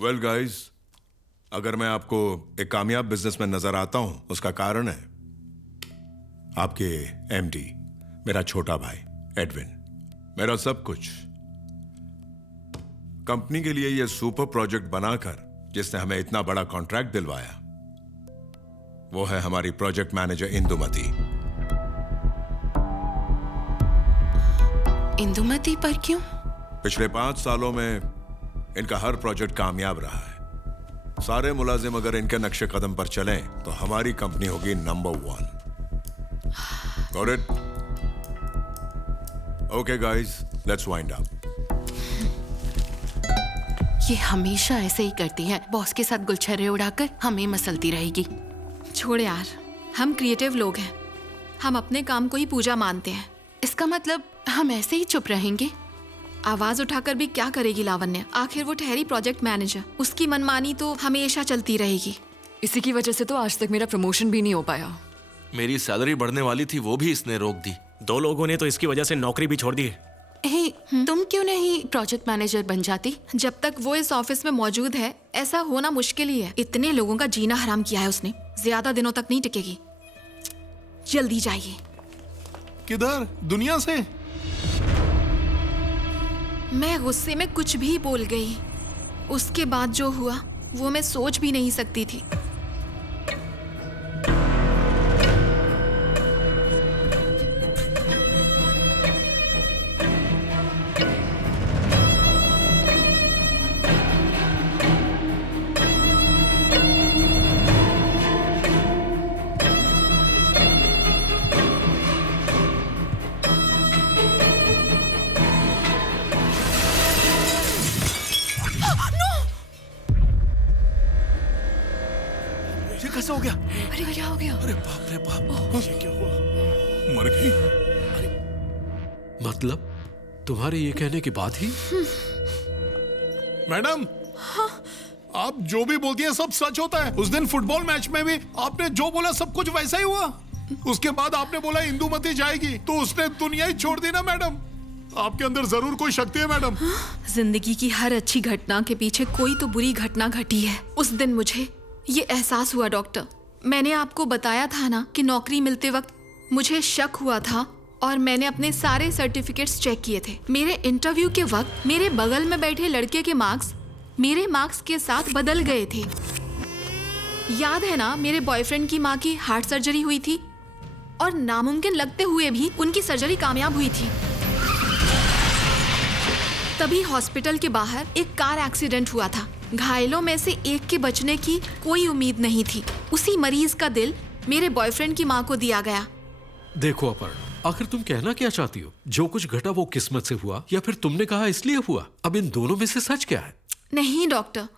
Well guys, अगर मैं आपको एक कामयाब बिजनेसमैन नजर आता हूं, उसका कारण है आपके एमडी, मेरा छोटा भाई एडविन, मेरा सब कुछ। कंपनी के लिए यह सुपर प्रोजेक्ट बनाकर जिसने हमें इतना बड़ा कॉन्ट्रैक्ट दिलवाया, वो है हमारी प्रोजेक्ट मैनेजर इंदुमती। इंदुमती पर क्यों? पिछले 5 सालों में इनका हर प्रोजेक्ट कामयाब रहा है। सारे मुलाजिम अगर इनके नक्शे कदम पर चलें तो हमारी कंपनी होगी number 1। Got it? Okay guys, let's wind up. ये हमेशा ऐसे ही करती है, बॉस के साथ गुलछर्रे उड़ाकर हमें मसलती रहेगी। छोड़ यार, हम क्रिएटिव लोग हैं, हम अपने काम को ही पूजा मानते हैं। इसका मतलब हम ऐसे ही चुप रहेंगे? आवाज उठाकर भी क्या करेगी लावण्य? आखिर वो ठहरी प्रोजेक्ट मैनेजर, उसकी मनमानी तो हमेशा चलती रहेगी। इसी की वजह से तो आज तक मेरा प्रमोशन भी नहीं हो पाया। मेरी सैलरी बढ़ने वाली थी, वो भी इसने रोक दी। 2 लोगों ने तो इसकी वजह से नौकरी भी छोड़ दी। तुम क्यों नहीं प्रोजेक्ट मैनेजर बन जाती? जब तक वो इस ऑफिस में मौजूद है ऐसा होना मुश्किल ही है। इतने लोगों का जीना हराम किया है उसने, ज्यादा दिनों तक नहीं टिकेगी। जल्दी जाइए। किधर? दुनिया से? मैं गुस्से में कुछ भी बोल गई। उसके बाद जो हुआ वो मैं सोच भी नहीं सकती थी। कैसे हो गया? अरे क्या हो गया? अरे बाप रे बाप, ये क्या हुआ? मर गई? मतलब तुम्हारे ये कहने के बाद ही? मैडम, आप जो भी बोलती हैं सब सच होता है। उस दिन फुटबॉल मैच में भी आपने जो बोला सब कुछ वैसा ही हुआ। उसके बाद आपने बोला इंदुमती जाएगी, तो उसने दुनिया ही छोड़ दी ना मैडम। आपके अंदर जरूर कोई शक्ति है मैडम। जिंदगी की हर अच्छी घटना के पीछे कोई तो बुरी घटना घटी है। उस दिन मुझे ये एहसास हुआ डॉक्टर। मैंने आपको बताया था ना कि नौकरी मिलते वक्त मुझे शक हुआ था और मैंने अपने सारे सर्टिफिकेट्स चेक किए थे। मेरे इंटरव्यू के वक्त मेरे बगल में बैठे लड़के के मार्क्स मेरे मार्क्स के साथ बदल गए थे। याद है ना, मेरे बॉयफ्रेंड की माँ की हार्ट सर्जरी हुई थी और नामुमकिन लगते हुए भी उनकी सर्जरी कामयाब हुई थी। तभी हॉस्पिटल के बाहर एक कार एक्सीडेंट हुआ था। घायलों में से एक के बचने की कोई उम्मीद नहीं थी। उसी मरीज का दिल मेरे बॉयफ्रेंड की माँ को दिया गया। देखो अपर्ण, आखिर तुम कहना क्या चाहती हो? जो कुछ घटा वो किस्मत से हुआ या फिर तुमने कहा इसलिए हुआ? अब इन दोनों में से सच क्या है? नहीं डॉक्टर,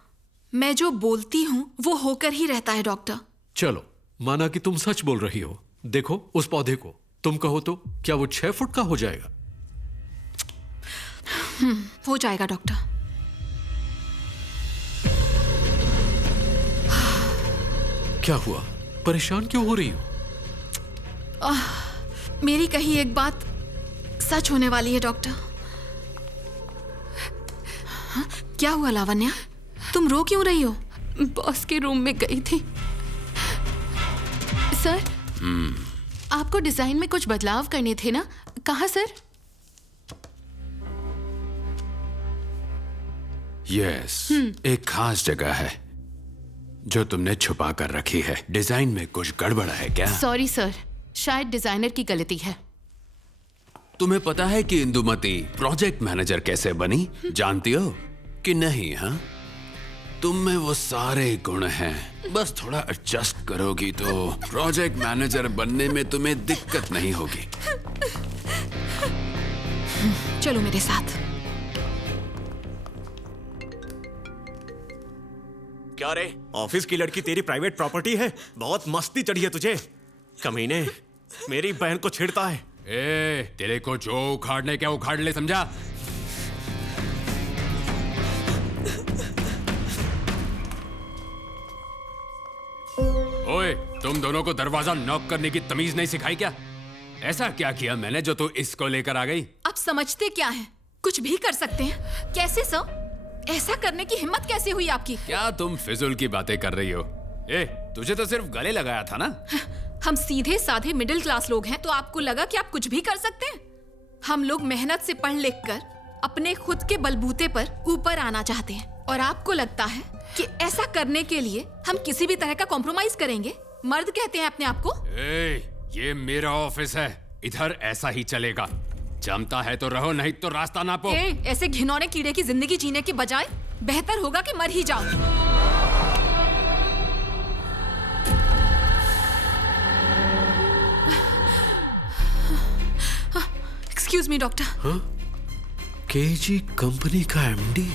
मैं जो बोलती हूँ वो होकर ही रहता है डॉक्टर। चलो, माना कि तुम सच बोल रही हो। देखो उस पौधे को, तुम कहो तो क्या वो 6 फुट का हो जाएगा? हो जाएगा डॉक्टर। क्या हुआ? परेशान क्यों हो रही हो? मेरी कही एक बात सच होने वाली है डॉक्टर। हाँ? क्या हुआ लावण्या, तुम रो क्यों रही हो? बॉस के रूम में गई थी। सर, आपको डिजाइन में कुछ बदलाव करने थे ना? कहाँ सर? यस, एक खास जगह है जो तुमने छुपा कर रखी है। डिजाइन में कुछ गड़बड़ है क्या? सॉरी सर, शायद डिजाइनर की गलती है। तुम्हें पता है कि इंदुमती प्रोजेक्ट मैनेजर कैसे बनी? जानती हो कि नहीं? हाँ, तुम में वो सारे गुण हैं, बस थोड़ा एडजस्ट करोगी तो प्रोजेक्ट मैनेजर बनने में तुम्हें दिक्कत नहीं होगी। चलो मेरे साथ। क्या रे, ऑफिस की लड़की तेरी प्राइवेट प्रॉपर्टी है? बहुत मस्ती चढ़ी है तुझे। कमीने, मेरी बहन को छेड़ता है। तेरे को जो उखाड़ने क्या उखाड़ ले, समझा? ओए, तुम दोनों को दरवाजा नॉक करने की तमीज नहीं सिखाई क्या? ऐसा क्या किया मैंने जो तू इसको लेकर आ गई? आप समझते क्या है? कुछ भी कर सकते हैं। कैसे सर? ऐसा करने की हिम्मत कैसे हुई आपकी? क्या तुम फिजुल की बातें कर रही हो? ए, तुझे तो सिर्फ गले लगाया था ना। हम सीधे साधे मिडिल क्लास लोग हैं, तो आपको लगा कि आप कुछ भी कर सकते हैं? हम लोग मेहनत से पढ़ लिख कर अपने खुद के बलबूते पर ऊपर आना चाहते हैं, और आपको लगता है कि ऐसा करने के लिए हम किसी भी तरह का कॉम्प्रोमाइज करेंगे? मर्द कहते हैं अपने आप को? ये मेरा ऑफिस है, इधर ऐसा ही चलेगा। जमता है तो रहो, नहीं तो रास्ता नापो। ऐसे घिनौने कीड़े की जिंदगी जीने के बजाय बेहतर होगा कि मर ही जाओ। Excuse me doctor. KG company का एमडी?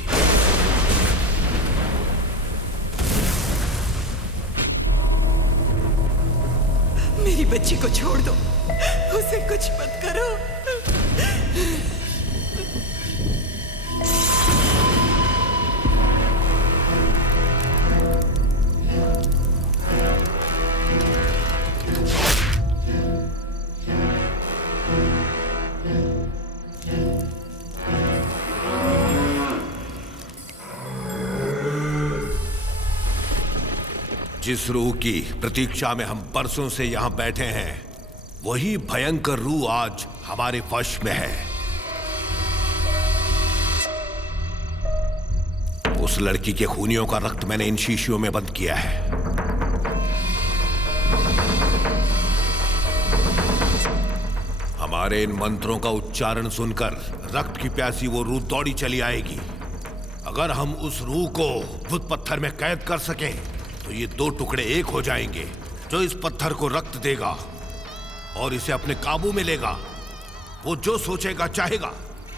मेरी बच्ची को छोड़ दो, उसे कुछ मत करो। जिस रूह की प्रतीक्षा में हम बरसों से यहां बैठे हैं, वही भयंकर रूह आज हमारे वश में है। उस लड़की के खूनियों का रक्त मैंने इन शीशियों में बंद किया है। हमारे इन मंत्रों का उच्चारण सुनकर रक्त की प्यासी वो रूह दौड़ी चली आएगी। अगर हम उस रूह को बुत पत्थर में कैद कर सकें तो ये दो टुकड़े एक हो जाएंगे। जो इस पत्थर को रक्त देगा और इसे अपने काबू में लेगा, वो जो सोचेगा चाहेगा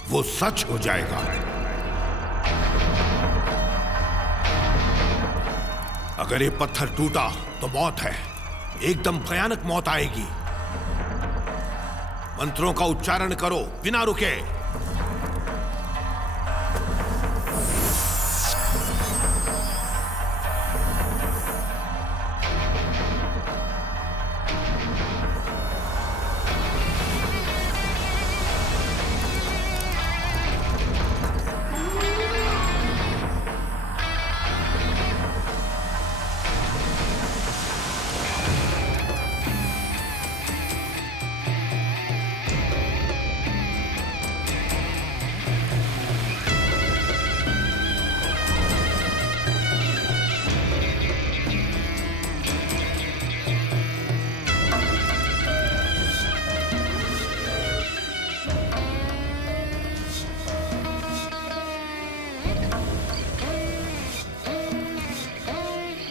वो सच हो जाएगा। अगर ये पत्थर टूटा तो मौत है, एकदम भयानक मौत आएगी। मंत्रों का उच्चारण करो बिना रुके।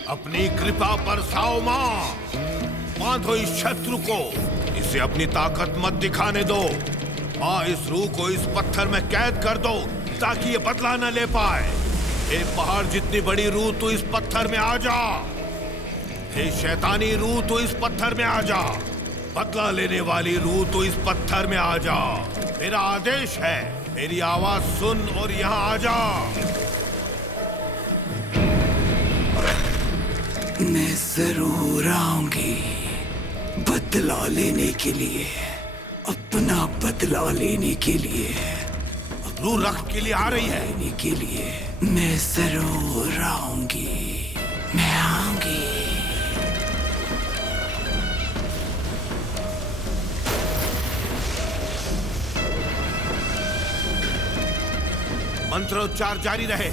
अपनी कृपा बरसाओ मां, बांधो इस शत्रु को, इसे अपनी ताकत मत दिखाने दो। मां, इस रूह को इस पत्थर में कैद कर दो ताकि ये बदला न ले पाए। हे पहाड़ जितनी बड़ी रूह, तू इस पत्थर में आ जा। हे शैतानी रूह, तू इस पत्थर में आ जा। बदला लेने वाली रूह, तू इस पत्थर में आ जा। मेरा आदेश है, मेरी आवाज सुन और यहाँ आ जा। मैं जरूर आऊंगी बदला लेने के लिए, अपना बदला लेने के लिए। रूह रक्त के लिए आ रही है। लेने के लिए मैं जरूर आऊंगी, मैं आऊंगी। मंत्रोच्चार जारी रहे।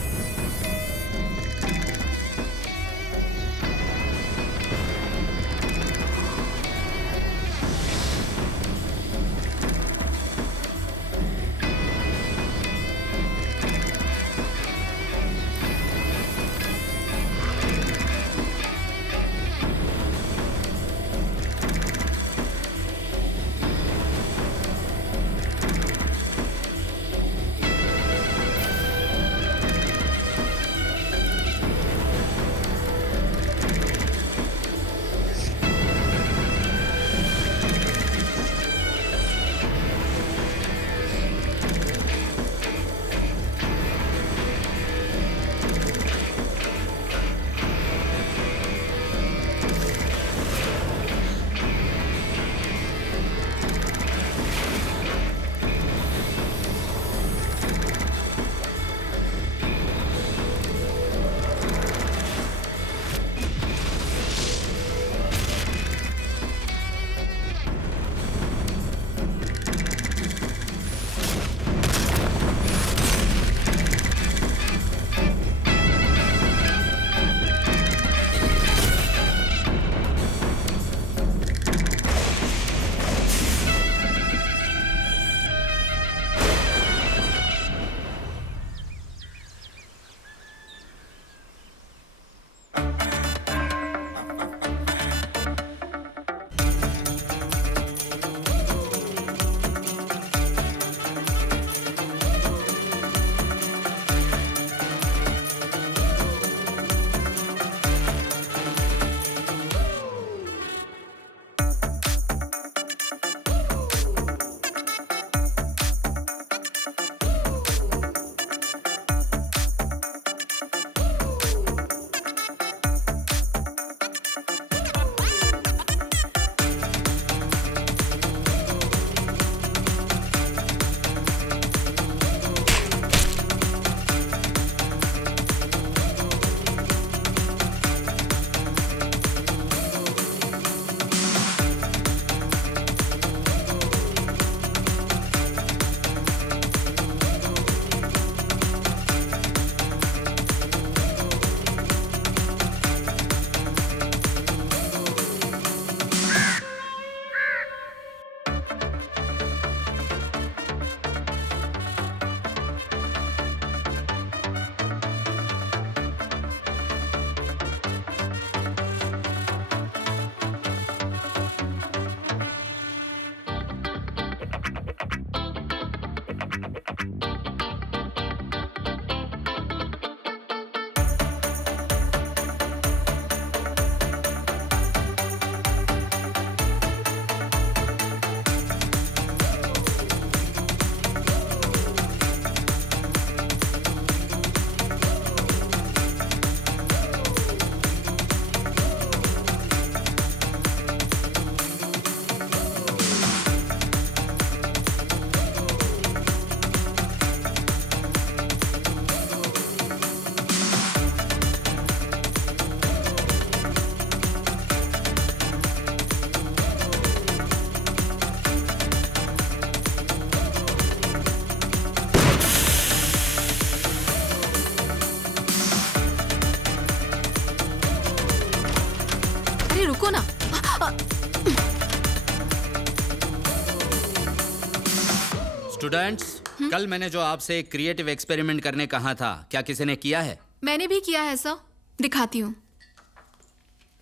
स्टूडेंट्स, कल मैंने जो आपसे एक क्रिएटिव एक्सपेरिमेंट करने कहा था, क्या किसी ने किया है? मैंने भी किया है सर, दिखाती हूँ।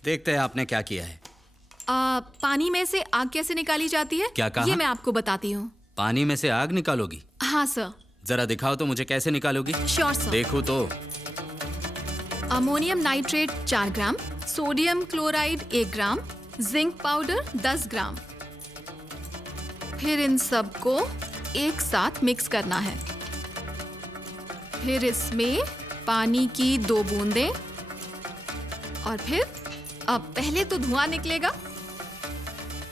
देखते हैं आपने क्या किया है। पानी में से आग कैसे निकाली जाती है? क्या कहा? ये मैं आपको बताती हूँ। पानी में से आग निकालोगी? हाँ सर। जरा दिखाओ तो मुझे कैसे निकालोगी। Sure sir. देखो तो। अमोनियम नाइट्रेट 4 ग्राम, सोडियम क्लोराइड 1 ग्राम, जिंक पाउडर 10 ग्राम। फिर इन सबको एक साथ मिक्स करना है। फिर इसमें पानी की 2 बूंदें और फिर अब पहले तो धुआं निकलेगा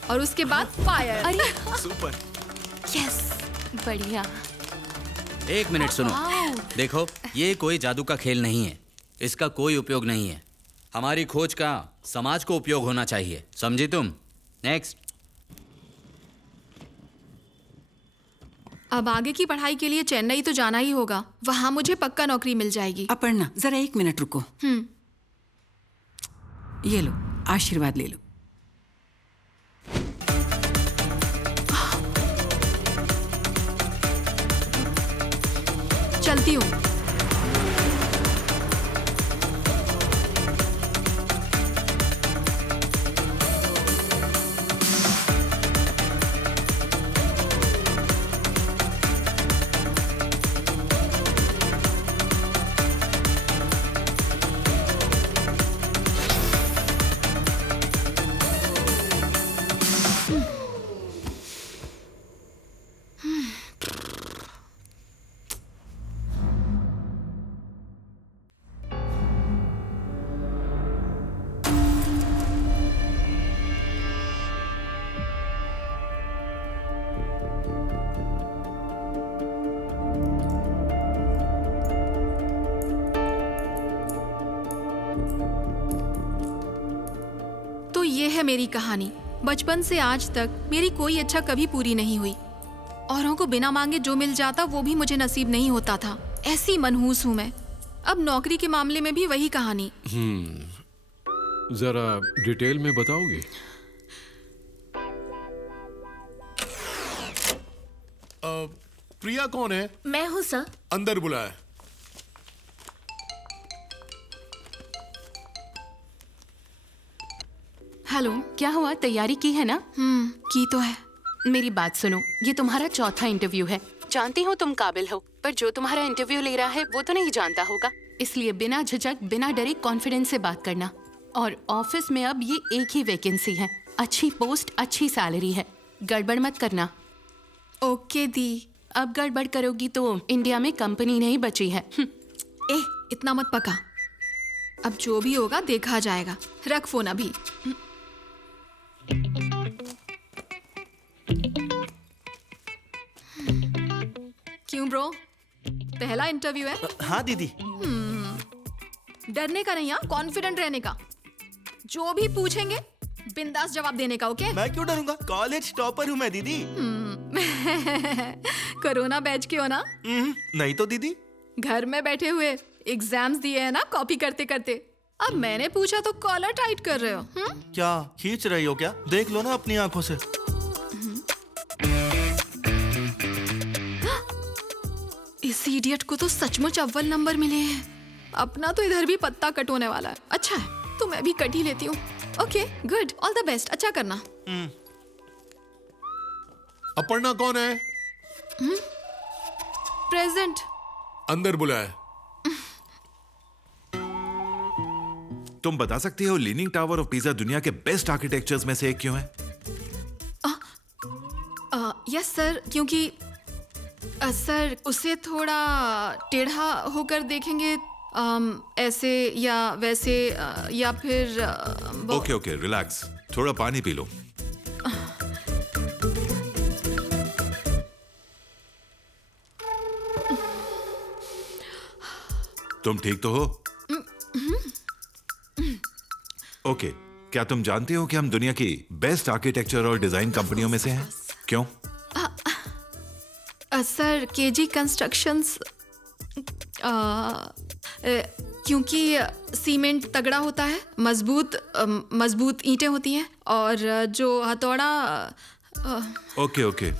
और उसके बाद फायर। अरे सुपर। यस, बढ़िया। एक मिनट सुनो। देखो, ये कोई जादू का खेल नहीं है, इसका कोई उपयोग नहीं है। हमारी खोज का समाज को उपयोग होना चाहिए, समझी तुम? नेक्स्ट। अब आगे की पढ़ाई के लिए चेन्नई तो जाना ही होगा, वहां मुझे पक्का नौकरी मिल जाएगी। अपर्णा, जरा 1 मिनट रुको। ये लो, आशीर्वाद ले लो। चलती हूँ। तो ये है मेरी कहानी। बचपन से आज तक मेरी कोई इच्छा कभी पूरी नहीं हुई। औरों को बिना मांगे जो मिल जाता वो भी मुझे नसीब नहीं होता था। ऐसी मनहूस हूँ मैं। अब नौकरी के मामले में भी वही कहानी। जरा डिटेल में बताओगे? प्रिया कौन है? मैं हूँ सर। अंदर बुलाया। हेलो, क्या हुआ? तैयारी की है ना? की तो है। मेरी बात सुनो, ये तुम्हारा चौथा इंटरव्यू है। जानती हूँ तुम काबिल हो, पर जो तुम्हारा इंटरव्यू ले रहा है वो तो नहीं जानता होगा। इसलिए बिना झिझक, बिना डरे कॉन्फिडेंस से बात करना। और ऑफिस में अब ये एक ही वैकेंसी है, अच्छी पोस्ट, अच्छी सैलरी है। गड़बड़ मत करना। ओके दी। अब गड़बड़ करोगी तो इंडिया में कंपनी नहीं बची है। इतना मत पका। अब जो भी होगा देखा जाएगा। रख फोन अभी। क्यों ब्रो, पहला इंटरव्यू है? हाँ दीदी। डरने का नहीं, हाँ, कॉन्फिडेंट रहने का। जो भी पूछेंगे बिंदास जवाब देने का। ओके? मैं क्यों डरूंगा, कॉलेज टॉपर हूँ मैं दीदी। कोरोना बैच के हो ना? नहीं तो दीदी। घर में बैठे हुए एग्जाम्स दिए है ना, कॉपी करते करते। अब मैंने पूछा तो कॉलर टाइट कर रहे हो। क्या खींच रही हो क्या? देख लो ना अपनी आंखों से। इस इडियट को तो सचमुच अव्वल नंबर मिले हैं। अपना तो इधर भी पत्ता कट होने वाला है। अच्छा है तो मैं भी कट ही लेती हूँ। Okay, good, all the best. अच्छा करना। अपर्णा कौन है? प्रेजेंट। अंदर बुलाया। तुम बता सकती हो लीनिंग टावर ऑफ पिज़ा दुनिया के बेस्ट आर्किटेक्चर्स में से एक क्यों है? यस सर, क्योंकि सर उसे थोड़ा टेढ़ा होकर देखेंगे, ऐसे या वैसे, या फिर ओके ओके, रिलैक्स, थोड़ा पानी पी लो। तुम ठीक तो हो? ओके, क्या तुम जानती हो कि हम दुनिया की बेस्ट आर्किटेक्चर और डिजाइन कंपनियों में से हैं? क्यों? सर केजी कंस्ट्रक्शंस, क्योंकि सीमेंट तगड़ा होता है, मजबूत ईंटें होती हैं, और जो हथौड़ा। ओके ओके,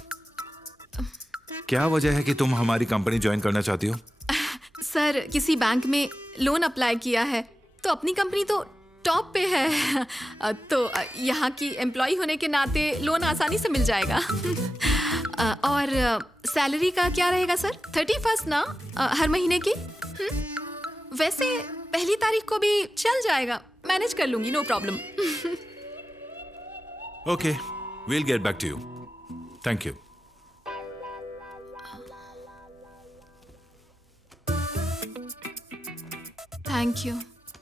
क्या वजह है कि तुम हमारी कंपनी ज्वाइन करना चाहती हो? सर किसी बैंक में लोन अप्लाई किया है तो अपनी कंपनी तो टॉप पे है तो यहाँ की एम्प्लॉय होने के नाते लोन आसानी से मिल जाएगा। और सैलरी का क्या रहेगा सर? 31 ना हर महीने की? वैसे पहली तारीख को भी चल जाएगा, मैनेज कर लूंगी, no problem. Okay, we'll get back to you. Thank you. Thank you.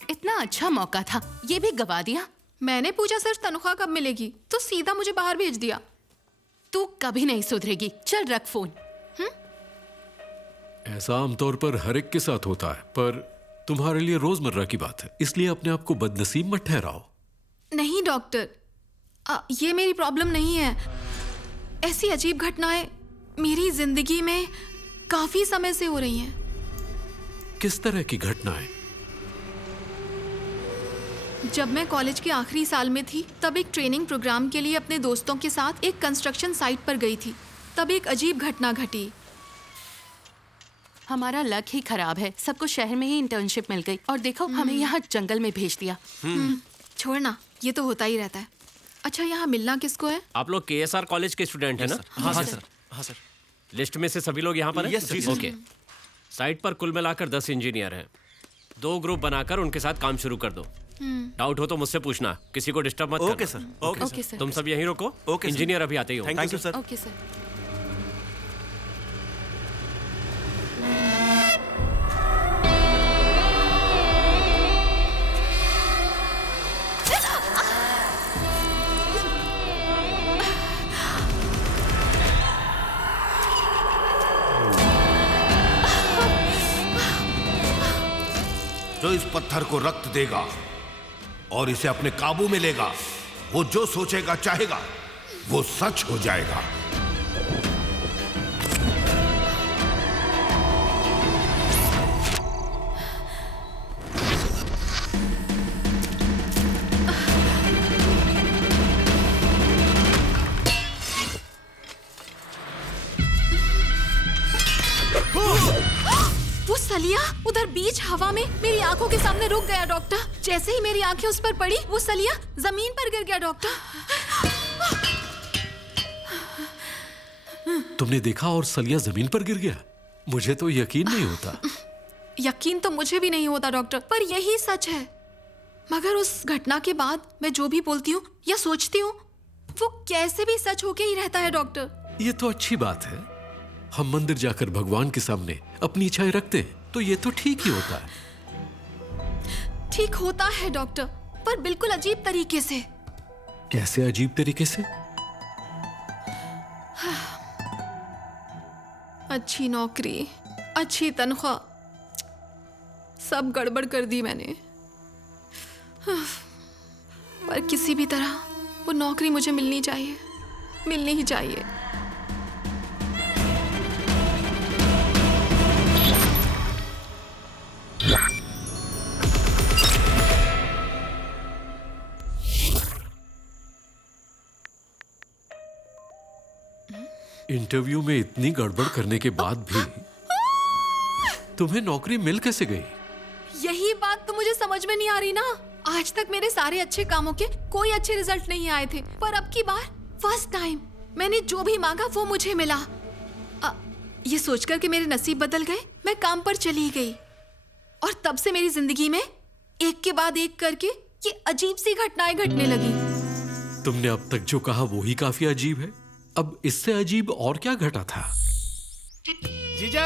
इतना अच्छा मौका था, ये भी गवा दिया। मैंने पूछा सर तनख्वाह कब मिलेगी तो सीधा मुझे बाहर भेज दिया। तू कभी नहीं सुधरेगी, चल रख फोन। ऐसा आमतौर पर हर एक के साथ होता है, पर तुम्हारे लिए रोजमर्रा की बात है, इसलिए अपने आप को बदनसीब मत ठहराओ। नहीं डॉक्टर, ये मेरी प्रॉब्लम नहीं है। ऐसी अजीब घटनाएं मेरी जिंदगी में काफी समय से हो रही हैं। किस तरह की घटनाएं? जब मैं कॉलेज के आखिरी साल में थी तब एक ट्रेनिंग प्रोग्राम के लिए अपने दोस्तों के साथ एक कंस्ट्रक्शन साइट पर गई थी। तब एक अजीब घटना घटी। हमारा लक ही खराब है, सबको शहर में ही इंटर्नशिप मिल गई और देखो हमें यहाँ जंगल में भेज दिया। छोड़ना, ये तो होता ही रहता है। अच्छा, यहाँ मिलना किसको है? आप लोग KSR कॉलेज के स्टूडेंट हैं ना? हाँ सर। हाँ सर। लिस्ट में से सभी लोग यहाँ पर हैं? Yes, sir. ओके। साइट पर कुल मिलाकर 10 इंजीनियर हैं। 2 ग्रुप बनाकर उनके साथ काम शुरू कर दो। डाउट हो तो मुझसे पूछना, किसी को डिस्टर्ब मत करना। Okay sir. Okay sir. तुम सब यहीं रुको। Okay sir. इंजीनियर अभी आते ही हो। Thank you sir. Okay sir. जो इस पत्थर को रक्त देगा और इसे अपने काबू में लेगा, वो जो सोचेगा चाहेगा वो सच हो जाएगा। वो सलिया उधर बीच हवा में मेरी आंखों के सामने रुक गया डॉक्टर। जैसे ही मेरी आंखें उस पर पड़ी वो सलिया जमीन पर गिर गया डॉक्टर। तुमने देखा और सलिया जमीन पर गिर गया? मुझे तो यकीन नहीं होता। यकीन तो मुझे भी नहीं होता डॉक्टर, पर यही सच है। मगर उस घटना के बाद मैं जो भी बोलती हूँ या सोचती हूँ वो कैसे भी सच होके ही रहता है डॉक्टर। ये तो अच्छी बात है। हम मंदिर जाकर भगवान के सामने अपनी इच्छाएं रखते हैं तो ये तो ठीक ही होता है। ठीक होता है डॉक्टर, पर बिल्कुल अजीब तरीके से। कैसे अजीब तरीके से? अच्छी नौकरी, अच्छी तनख्वाह, सब गड़बड़ कर दी मैंने। पर किसी भी तरह वो नौकरी मुझे मिलनी चाहिए, मिलनी ही चाहिए। इंटरव्यू में इतनी गड़बड़ करने के बाद भी तुम्हें नौकरी मिल कैसे गई? यही बात तो मुझे समझ में नहीं आ रही ना। आज तक मेरे सारे अच्छे कामों के कोई अच्छे रिजल्ट नहीं आए थे, पर अब की बार फर्स्ट टाइम मैंने जो भी मांगा वो मुझे मिला। ये सोचकर कि मेरे नसीब बदल गए, मैं काम पर चली गई और तब से मेरी जिंदगी में एक के बाद एक करके ये अजीब सी घटनाएं घटने लगी। तुमने अब तक जो कहा वो ही काफी अजीब है। अब इससे अजीब और क्या घटा था? जीजा,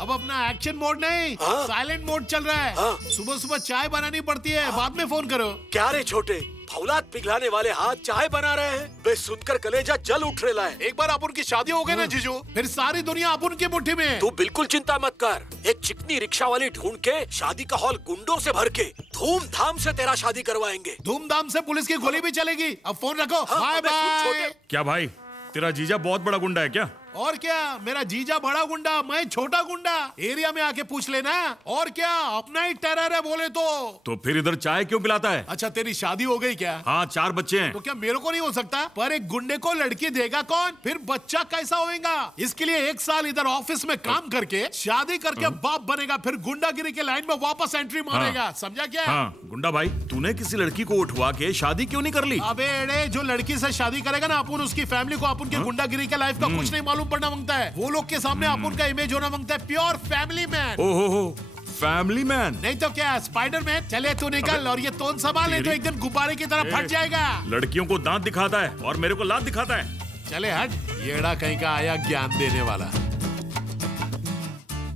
अब अपना एक्शन मोड नहीं, साइलेंट मोड चल रहा है। सुबह सुबह चाय बनानी पड़ती है, बाद में फोन करो। क्या रे छोटे, फौलाद पिघलाने वाले हाथ चाय बना रहे हैं? बे सुनकर कलेजा जल उठ रहा है। एक बार अपन की शादी हो गई ना जीजू, फिर सारी दुनिया अपन की मुट्ठी में। तू बिल्कुल चिंता मत कर। एक चिकनी रिक्शा वाली ढूंढ के शादी का हॉल गुंडों से भर के धूमधाम से तेरा शादी करवाएंगे। धूमधाम से पुलिस की गोली भी चलेगी। अब फोन रखो, बाय बाय। क्या भाई, तेरा जीजा बहुत बड़ा गुंडा है क्या? और क्या, मेरा जीजा बड़ा गुंडा, मैं छोटा गुंडा। एरिया में आके पूछ लेना। और क्या, अपना ही टेरर है बोले तो फिर इधर चाय क्यों पिलाता है? अच्छा, तेरी शादी हो गई क्या? हाँ, 4 बच्चे हैं। तो क्या मेरे को नहीं हो सकता? पर एक गुंडे को लड़की देगा कौन? फिर बच्चा कैसा होएगा? इसके लिए 1 साल इधर ऑफिस में काम करके शादी करके बाप बनेगा, फिर गुंडागिरी के लाइन में वापस एंट्री मारेगा। समझा क्या? हाँ, गुंडा भाई, तूने किसी लड़की को उठवा के शादी क्यों नहीं कर ली? अबे एड़े, जो लड़की से शादी करेगा ना, अपन उसकी फैमिली को अपन के गुंडागिरी के लाइफ का कुछ नहीं मालूम पड़ना मांगता है। वो लोग के सामने अपन का इमेज होना मांगता है, प्योर फैमिली मैन। ओहो, फैमिली मैन नहीं तो क्या, स्पाइडर मैन। चले तू निकल और ये तोन संभाल, नहीं तो एक दिन गुब्बारे की तरह फट जाएगा। लड़कियों को दांत दिखाता है और मेरे को लात दिखाता है। चले हट, येड़ा कहीं का आया ज्ञान देने वाला।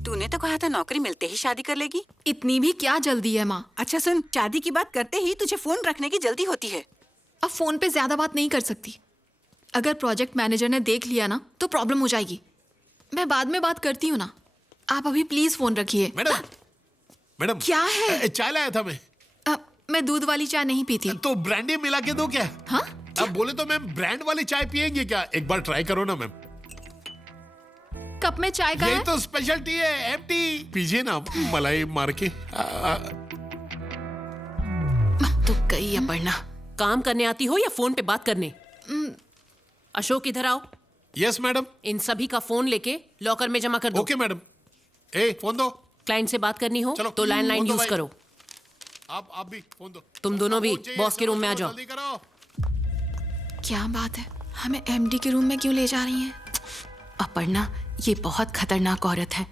तूने तो कहा था नौकरी मिलते ही शादी कर लेगी। इतनी भी क्या जल्दी है माँ? अच्छा सुन, शादी की बात करते ही तुझे फोन रखने की जल्दी होती है। अब फोन पे ज्यादा बात नहीं कर सकती। अगर प्रोजेक्ट मैनेजर ने देख लिया ना तो प्रॉब्लम हो जाएगी। मैं बाद में बात करती हूँ ना, आप अभी प्लीज फोन रखिए। मैडम क्या है? चाय लाया था मैं। मैं दूध वाली चाय नहीं पीती। तो ब्रांडी मिला के दो क्या? हाँ? अब बोले तो मैम ब्रांड वाली चाय पियेंगे क्या? एक बार ट्राई करो ना मैम। कप में चाय का यही है? तो स्पेशलिटी है, एमटी पीजिए ना मलाई मार के। तो गई अपर्णा। काम करने आती हो या फोन पे बात करने? अशोक इधर आओ। Yes madam. इन सभी का फोन लेके लॉकर में जमा कर दो। Okay madam. ए फोन दो। क्लाइंट से बात करनी हो तो लैंडलाइन यूज करो। आप भी फोन दो। तुम दोनों भी बॉस के रूम में आ जाओ। जल्दी करो। क्या बात है, हमें एमडी के रूम में क्यों ले जा रही हैं? अपर्णा, ये बहुत खतरनाक औरत है।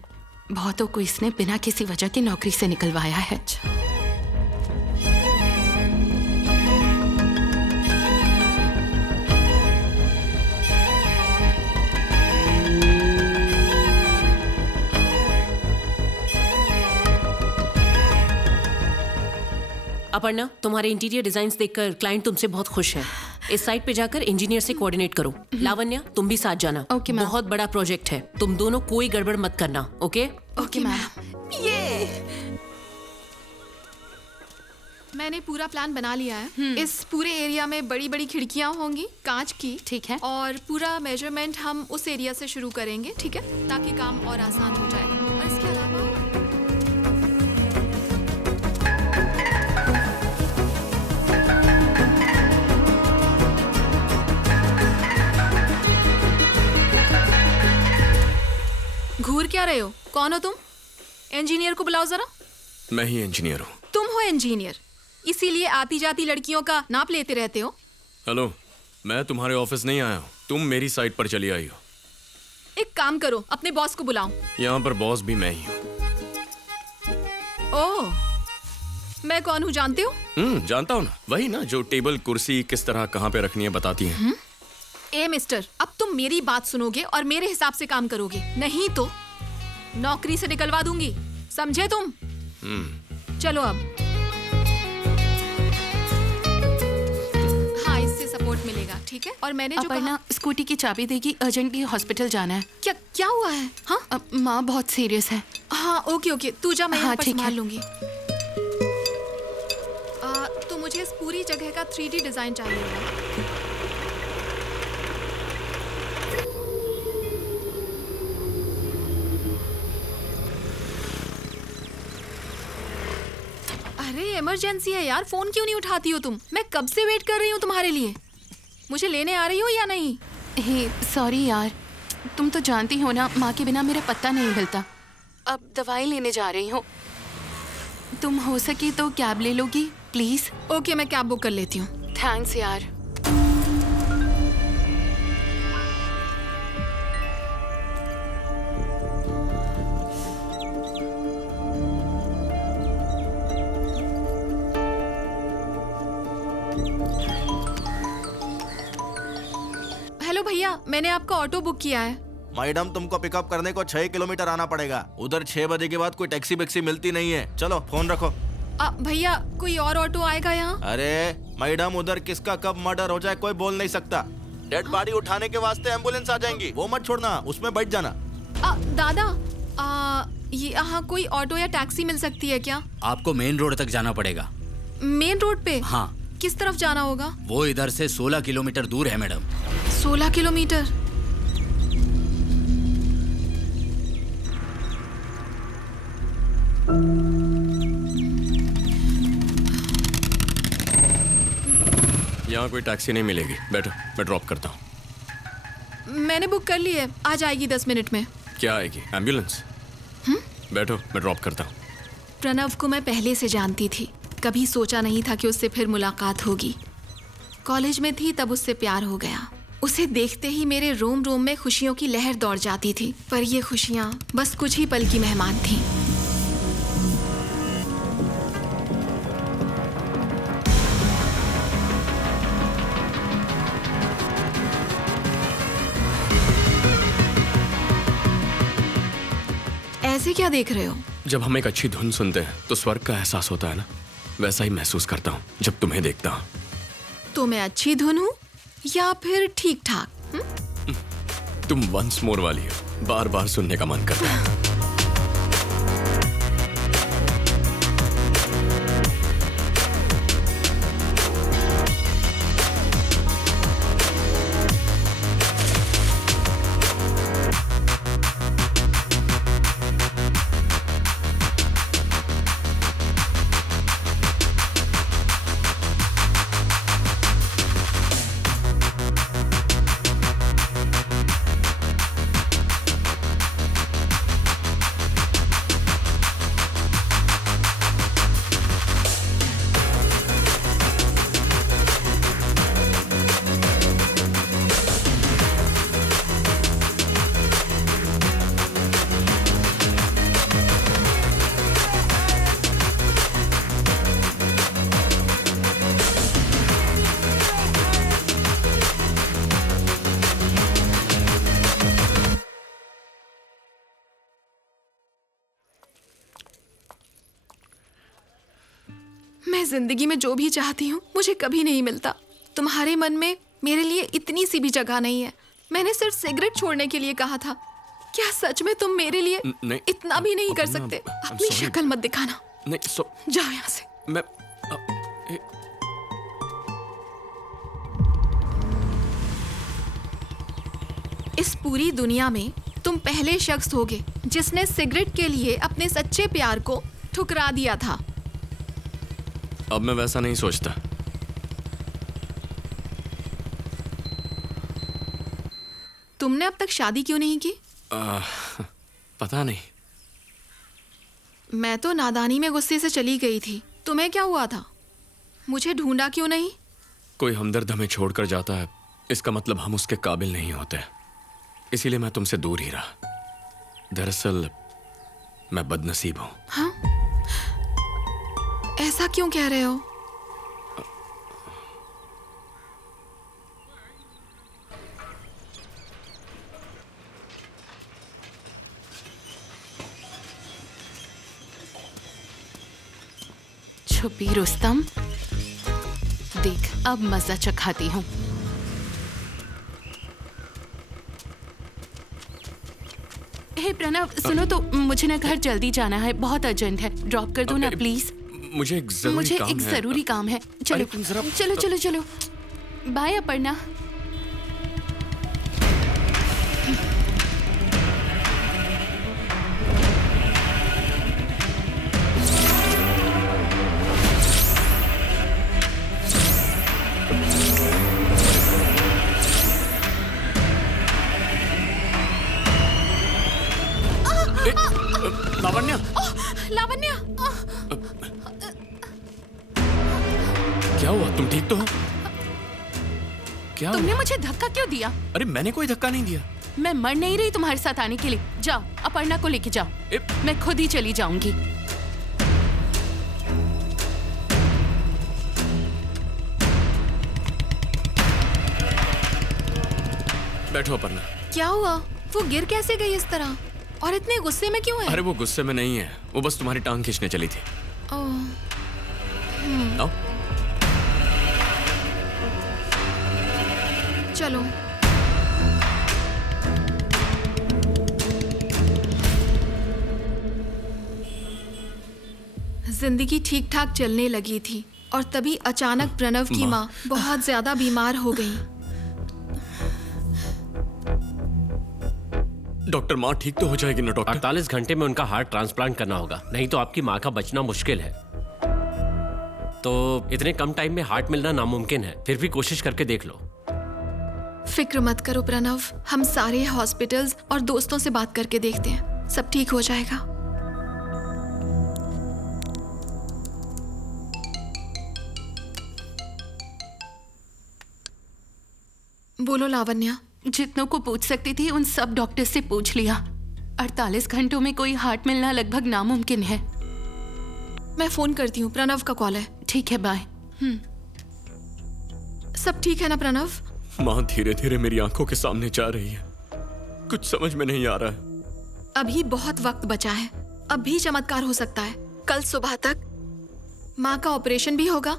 बहुतों को इसने बिना किसी वजह की नौकरी से निकलवाया है। अपर्णा, तुम्हारे इंटीरियर डिजाइन्स देखकर क्लाइंट तुमसे बहुत खुश है। इस साइट पे जाकर इंजीनियर से कोऑर्डिनेट करो। लावण्या, तुम भी साथ जाना। Okay ma'am. बहुत बड़ा प्रोजेक्ट है, तुम दोनों कोई गड़बड़ मत करना। ओके? Okay ma'am. ये मैंने पूरा प्लान बना लिया है। इस पूरे एरिया में बड़ी बड़ी खिड़कियां होंगी कांच की। ठीक है। और पूरा मेजरमेंट हम उस एरिया से शुरू करेंगे, ठीक है, ताकि काम और आसान हो जाए। और इसके अलावा घूर क्या रहे हो? कौन हो तुम? इंजीनियर को बुलाओ जरा। मैं ही इंजीनियर हूँ। तुम हो इंजीनियर, इसीलिए आती जाती लड़कियों का नाप लेते रहते हो। हेलो, मैं तुम्हारे ऑफिस नहीं आया हूँ, तुम मेरी साइट पर चली आई हो। एक काम करो, अपने बॉस को बुलाओ। यहाँ पर बॉस भी मैं ही हूँ। ओह, मैं कौन हूँ जानते हो? जानता हूँ ना, वही ना जो टेबल कुर्सी किस तरह कहाँ पे रखनी है बताती है। ए मिस्टर, अब तुम मेरी बात सुनोगे और मेरे हिसाब से काम करोगे, नहीं तो नौकरी से निकलवा दूंगी। समझे तुम? चलो अब। हाँ, इससे सपोर्ट मिलेगा, ठीक है। और मैंने जो अपर्णा, स्कूटी की चाबी देगी, अर्जेंटली हॉस्पिटल जाना है। क्या हुआ है? हाँ, माँ बहुत सीरियस है। हाँ ओके ओके, तू जा, मैं यहाँ पर ठीक है। संभाल लूंगी। तो मुझे इस पूरी जगह का 3D डिजाइन चाहिए होगा। अरे इमरजेंसी है यार, फोन क्यों नहीं उठाती हो तुम? मैं कब से वेट कर रही हूँ तुम्हारे लिए। मुझे लेने आ रही हो या नहीं? हे सॉरी यार, तुम तो जानती हो ना, माँ के बिना मेरा पत्ता नहीं हिलता। अब दवाई लेने जा रही हूँ। तुम हो सके तो कैब ले लोगी प्लीज? ओके, मैं कैब बुक कर लेती हूँ। थैंक्स यार। हेलो भैया, मैंने आपका ऑटो बुक किया है। मैडम, तुमको पिकअप करने को 6 किलोमीटर आना पड़ेगा। उधर 6 बजे के बाद कोई टैक्सी वैक्सी मिलती नहीं है। चलो फोन रखो। भैया, कोई और ऑटो आएगा यहाँ? अरे मैडम, उधर किसका कब मर्डर हो जाए कोई बोल नहीं सकता। डेड बॉडी उठाने के वास्ते एम्बुलेंस आ जाएंगी, वो मत छोड़ना, उसमें बैठ जाना। दादा, ये यहाँ कोई ऑटो या टैक्सी मिल सकती है क्या? आपको मेन रोड तक जाना पड़ेगा। मेन रोड पे? हाँ। किस तरफ जाना होगा? वो इधर से 16 किलोमीटर दूर है मैडम। 16 किलोमीटर? यहाँ कोई टैक्सी नहीं मिलेगी, बैठो मैं ड्रॉप करता हूँ। मैंने बुक कर ली है, आ जाएगी 10 मिनट में। क्या आएगी? एम्बुलेंस? बैठो मैं ड्रॉप करता हूँ। प्रणव को मैं पहले से जानती थी, कभी सोचा नहीं था कि उससे फिर मुलाकात होगी। कॉलेज में थी तब उससे प्यार हो गया। उसे देखते ही मेरे रोम रोम में खुशियों की लहर दौड़ जाती थी, पर ये खुशियाँ बस कुछ ही पल की मेहमान थीं। ऐसे क्या देख रहे हो? जब हम एक अच्छी धुन सुनते हैं तो स्वर्ग का एहसास होता है ना, वैसा ही महसूस करता हूँ जब तुम्हें देखता हूँ। तो मैं अच्छी धुन हूँ या फिर ठीक ठाक? तुम वंस मोर वाली हो, बार बार सुनने का मन करता है। मैं जिंदगी में जो भी चाहती हूँ मुझे कभी नहीं मिलता। तुम्हारे मन में मेरे लिए इतनी सी भी जगह नहीं है। मैंने सिर्फ सिगरेट छोड़ने के लिए कहा था। क्या सच में तुम मेरे लिए इतना भी नहीं कर सकते? अपनी शक्ल मत दिखाना। नहीं, जाओ यहाँ से। मैं इस पूरी दुनिया में तुम पहले शख्स होगे जिसने सिगरेट के लिए अपने सच्चे प्यार को ठुकरा दिया था। अब मैं वैसा नहीं सोचता। तुमने अब तक शादी क्यों नहीं की? पता नहीं। मैं तो नादानी में गुस्से से चली गई थी। तुम्हें क्या हुआ था? मुझे ढूंढा क्यों नहीं? कोई हमदर्द हमें छोड़कर जाता है, इसका मतलब हम उसके काबिल नहीं होते, इसीलिए मैं तुमसे दूर ही रहा। दरअसल मैं बदनसीब हूं। हाँ? ऐसा क्यों कह रहे हो? छुपी रुस्तम, देख अब मजा चखाती हूँ। हे प्रणव, सुनो तो, मुझे ना घर जल्दी जाना है, बहुत अर्जेंट है। ड्रॉप कर दो ना प्लीज। मुझे एक जरूरी काम है। चलो चलो चलो चलो। बाय अपर्णा। लावण्या, लावण्या, क्या हुआ? तुम ठीक तो हो? क्या तुमने हुआ? मुझे धक्का क्यों दिया? अरे मैंने कोई धक्का नहीं दिया। मैं मर नहीं रही तुम्हारे साथ आने के लिए। जाओ अपर्णा को लेके जाओ, मैं खुद ही चली जाऊंगी। बैठो अपर्णा। क्या हुआ? वो गिर कैसे गई इस तरह? और इतने गुस्से में क्यों है? अरे वो गुस्से में नहीं है, वो बस तुम्हारी टांग खींचने चली थी। आओ। चलो। जिंदगी ठीक ठाक चलने लगी थी और तभी अचानक प्रणव की माँ बहुत ज्यादा बीमार हो गई। डॉक्टर माँ ठीक तो हो जाएगी ना डॉक्टर? 48 घंटे में उनका हार्ट ट्रांसप्लांट करना होगा, नहीं तो आपकी माँ का बचना मुश्किल है। तो इतने कम टाइम में हार्ट मिलना नामुमकिन है, फिर भी कोशिश करके देख लो। फिक्र मत करो प्रणव, हम सारे हॉस्पिटल्स और दोस्तों से बात करके देखते हैं, सब ठीक हो जाएगा। बोलो लावण्या। जितनों को पूछ सकती थी उन सब डॉक्टर से पूछ लिया। 48 घंटों में कोई हार्ट मिलना लगभग नामुमकिन है। मैं फोन करती हूँ, प्रणव का कॉल है। ठीक है, बाय। सब ठीक है ना प्रणव? माँ धीरे धीरे मेरी आंखों के सामने जा रही है, कुछ समझ में नहीं आ रहा है। अभी बहुत वक्त बचा है, अब भी चमत्कार हो सकता है। कल सुबह तक माँ का ऑपरेशन भी होगा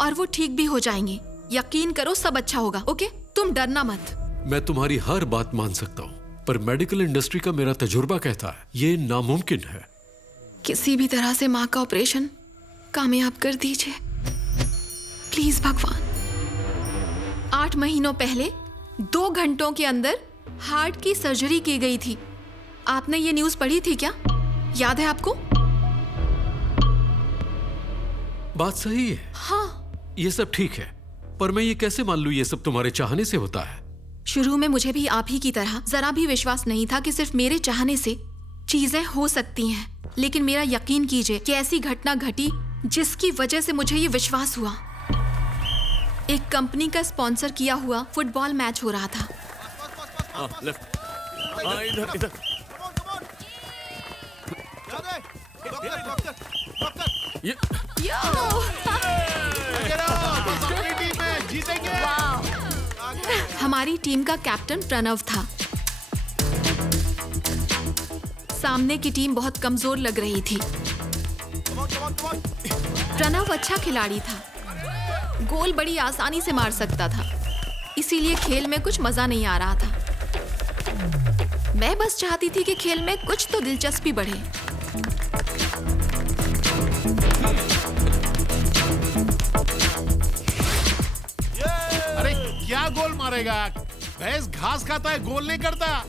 और वो ठीक भी हो जाएंगी। यकीन करो, सब अच्छा होगा। ओके, तुम डरना मत। मैं तुम्हारी हर बात मान सकता हूँ, पर मेडिकल इंडस्ट्री का मेरा तजुर्बा कहता है ये नामुमकिन है। किसी भी तरह से माँ का ऑपरेशन कामयाब कर दीजिए प्लीज भगवान। 8 महीनों पहले 2 घंटों के अंदर हार्ट की सर्जरी की गई थी। आपने ये न्यूज़ पढ़ी थी क्या? याद है आपको? बात सही है। हाँ, ये सब ठीक है, पर मैं ये कैसे मान लूं ये सब तुम्हारे चाहने से होता है? शुरू में मुझे भी आप ही की तरह जरा भी विश्वास नहीं था कि सिर्फ मेरे चाहने से चीजें हो सकती हैं, लेकिन मेरा यकीन कीजिए कि ऐसी घटना घटी जिसकी वजह से मुझे ये विश्वास हुआ। एक कंपनी का स्पॉन्सर किया हुआ फुटबॉल मैच हो रहा था। इधर हमारी टीम का कैप्टन प्रणव था। सामने की टीम बहुत कमजोर लग रही थी। प्रणव अच्छा खिलाड़ी था, गोल बड़ी आसानी से मार सकता था, इसीलिए खेल में कुछ मजा नहीं आ रहा था। मैं बस चाहती थी कि खेल में कुछ तो दिलचस्पी बढ़े। अरे क्या गोल मारेगा? भैंस घास खाता है, गोल नहीं करता।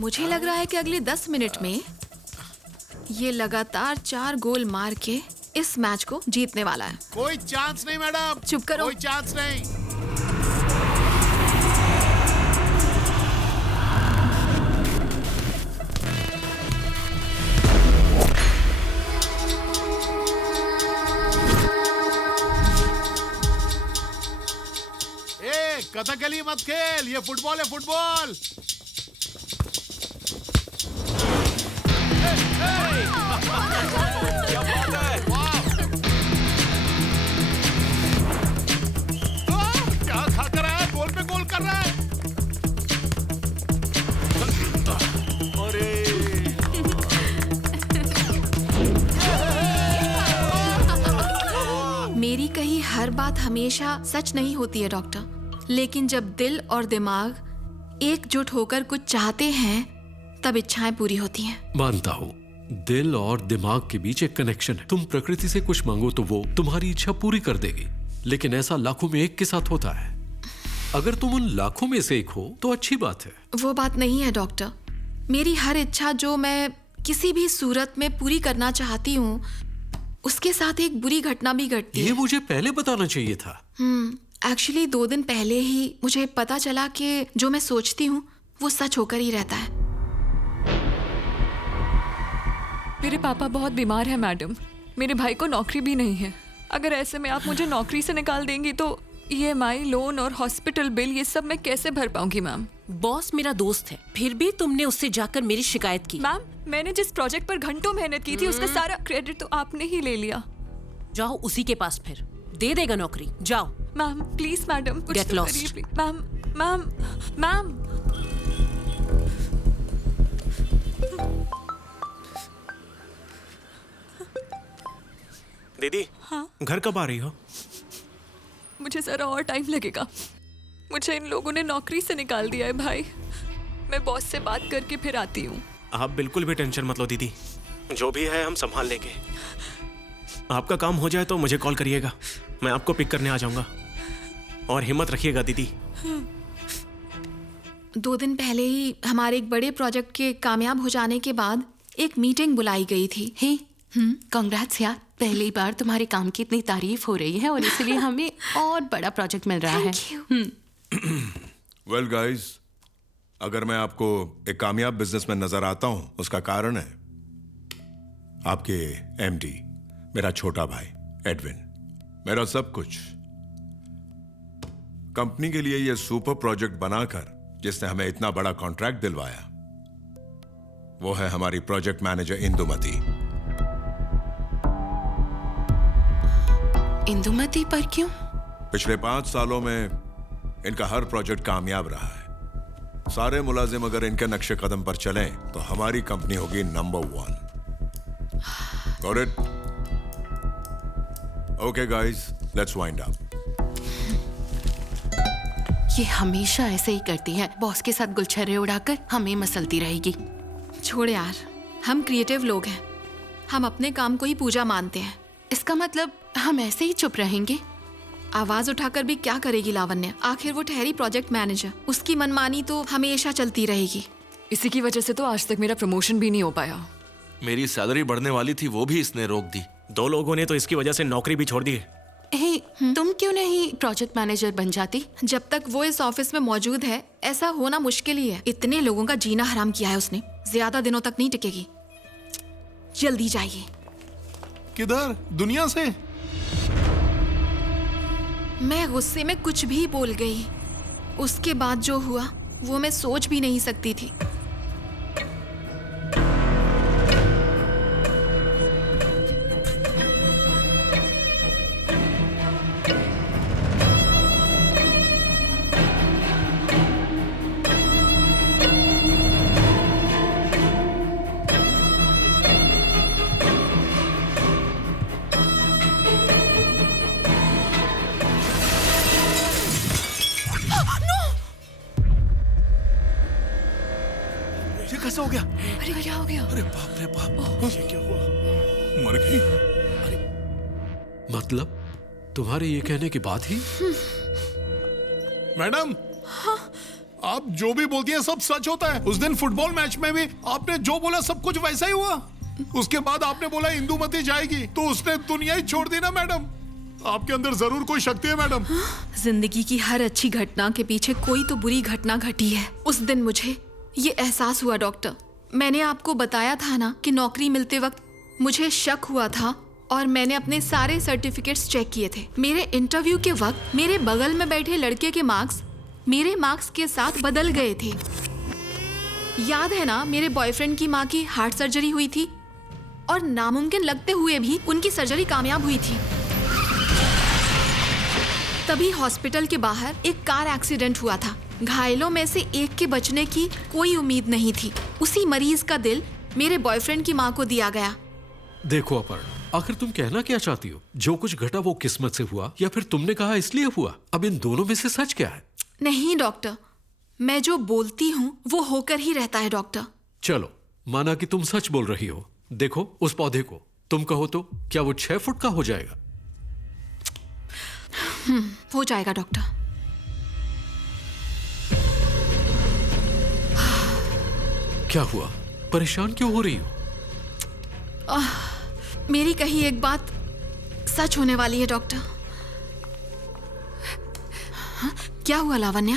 मुझे लग रहा है कि अगले 10 मिनट में ये लगातार 4 गोल मार के इस मैच को जीतने वाला है। कोई चांस नहीं मैडम। चुप करो। कोई चांस नहीं। ए, कथकली मत खेल, ये फुटबॉल है, फुटबॉल। क्या खा कर रहा है? गोल पे गोल कर रहा है। मेरी कही हर बात हमेशा सच नहीं होती है डॉक्टर, लेकिन जब दिल और दिमाग एकजुट होकर कुछ चाहते हैं तब इच्छाएं पूरी होती हैं। मानता हूँ, दिल और दिमाग के बीच एक कनेक्शन है। तुम प्रकृति से कुछ मांगो तो वो तुम्हारी इच्छा पूरी कर देगी, लेकिन ऐसा लाखों में एक के साथ होता है। अगर तुम उन लाखों में से एक हो तो अच्छी बात है। वो बात नहीं है डॉक्टर। मेरी हर इच्छा जो मैं किसी भी सूरत में पूरी करना चाहती हूँ, उसके साथ एक बुरी घटना भी घटती है। ये मुझे पहले बताना चाहिए था। एक्चुअली 2 दिन पहले ही मुझे पता चला कि जो मैं सोचती हूँ वो सच होकर ही रहता है। मेरे पापा बहुत बीमार हैं मैडम। मेरे भाई को नौकरी भी नहीं है। अगर ऐसे में आप मुझे नौकरी से निकाल देंगी तो EMI, लोन और हॉस्पिटल बिल ये सब मैं कैसे भर पाऊंगी मैम? बॉस मेरा दोस्त है, फिर भी तुमने उससे जाकर मेरी शिकायत की। मैम, मैंने जिस प्रोजेक्ट पर घंटों मेहनत की थी उसका सारा क्रेडिट तो आपने ही ले लिया। जाओ उसी के पास, फिर दे देगा नौकरी। जाओ। मैम प्लीज मैडम, कुछ Get तो lost. करिए प्लीज। मैम मैम मैम दीदी, हाँ? घर कब आ रही हो? मुझे जरा और टाइम लगेगा। मुझे इन लोगों ने नौकरी से निकाल दिया है भाई। मैं बॉस से बात करके फिर आती हूँ। आप बिल्कुल भी टेंशन मत लो दीदी, जो भी है हम संभाल लेंगे। आपका काम हो जाए तो मुझे कॉल करिएगा, मैं आपको पिक करने आ जाऊंगा। और हिम्मत रखिएगा दीदी। 2 दिन पहले ही हमारे एक बड़े प्रोजेक्ट के कामयाब हो जाने के बाद एक मीटिंग बुलाई गई थी। हे कांग्रेट्स यार, पहली बार तुम्हारे काम की इतनी तारीफ हो रही है और इसलिए हमें और बड़ा प्रोजेक्ट मिल रहा है। वेल गाइस, अगर मैं आपको एक कामयाब बिजनेसमैन नजर आता हूं, उसका कारण है आपके एमडी, मेरा छोटा भाई एडविन, मेरा सब कुछ। कंपनी के लिए यह सुपर प्रोजेक्ट बनाकर जिसने हमें इतना बड़ा कॉन्ट्रैक्ट दिलवाया, वो है हमारी प्रोजेक्ट मैनेजर इंदुमती। इंदुमती पर क्यों? पिछले 5 सालों में इनका हर प्रोजेक्ट कामयाब रहा है। सारे मुलाजिम अगर इनके नक्शे कदम पर चलें तो हमारी कंपनी होगी number 1। Got it? Okay guys, let's wind up. ये हमेशा ऐसे ही करती है, बॉस के साथ गुलछर्रे उड़ाकर हमें मसलती रहेगी। छोड़ यार, हम क्रिएटिव लोग हैं, हम अपने काम को ही पूजा मानते हैं। इसका मतलब हम ऐसे ही चुप रहेंगे? आवाज उठाकर भी क्या करेगी लावण्य? आखिर वो ठहरी प्रोजेक्ट मैनेजर, उसकी मनमानी तो हमेशा चलती रहेगी। इसी की वजह से तो आज तक मेरा प्रमोशन भी नहीं हो पाया। मेरी सैलरी बढ़ने वाली थी, वो भी इसने रोक दी। 2 लोगों ने तो इसकी वजह से नौकरी भी छोड़ दी। हे, तुम क्यों नहीं प्रोजेक्ट मैनेजर बन जाती? जब तक वो इस ऑफिस में मौजूद है ऐसा होना मुश्किल ही है। इतने लोगों का जीना हराम किया है उसने, ज्यादा दिनों तक नहीं टिकेगी। जल्दी जाइए। किधर? दुनिया से? मैं गुस्से में कुछ भी बोल गई। उसके बाद जो हुआ वो मैं सोच भी नहीं सकती थी। कैसे हो गया? अरे क्या हो गया? अरे बाप रे बाप, ये क्या हुआ? मर गई? मतलब तुम्हारे ये कहने के बाद ही? मैडम, आप जो भी बोलती हैं सब सच होता है। उस दिन फुटबॉल मैच में भी आपने जो बोला सब कुछ वैसा ही हुआ। उसके बाद आपने बोला इंदुमती जाएगी तो उसने दुनिया ही छोड़ दी ना मैडम। आपके अंदर जरूर कोई शक्ति है मैडम। जिंदगी की हर अच्छी घटना के पीछे कोई तो बुरी घटना घटी है। उस दिन मुझे ये एहसास हुआ डॉक्टर। मैंने आपको बताया था ना कि नौकरी मिलते वक्त मुझे शक हुआ था और मैंने अपने सारे सर्टिफिकेट्स चेक किए थे। मेरे इंटरव्यू के वक्त मेरे बगल में बैठे लड़के के मार्क्स मेरे मार्क्स के साथ बदल गए थे। याद है ना, मेरे बॉयफ्रेंड की माँ की हार्ट सर्जरी हुई थी और नामुमकिन लगते हुए भी उनकी सर्जरी कामयाब हुई थी। तभी हॉस्पिटल के बाहर एक कार एक्सीडेंट हुआ था। घायलों में से एक के बचने की कोई उम्मीद नहीं थी। उसी मरीज का दिल मेरे बॉयफ्रेंड की माँ को दिया गया। देखो अपर्णा, आखिर तुम कहना क्या चाहती हो? जो कुछ घटा वो किस्मत से हुआ या फिर तुमने कहा इसलिए हुआ? अब इन दोनों में से सच क्या है? नहीं डॉक्टर, मैं जो बोलती हूँ वो होकर ही रहता है डॉक्टर। चलो, माना कि तुम सच बोल रही हो। देखो उस पौधे को, तुम कहो तो क्या वो 6 फुट का हो जाएगा? हो जाएगा डॉक्टर। क्या हुआ? परेशान क्यों हो रही हो? मेरी कही एक बात सच होने वाली है डॉक्टर। क्या हुआ लावण्या?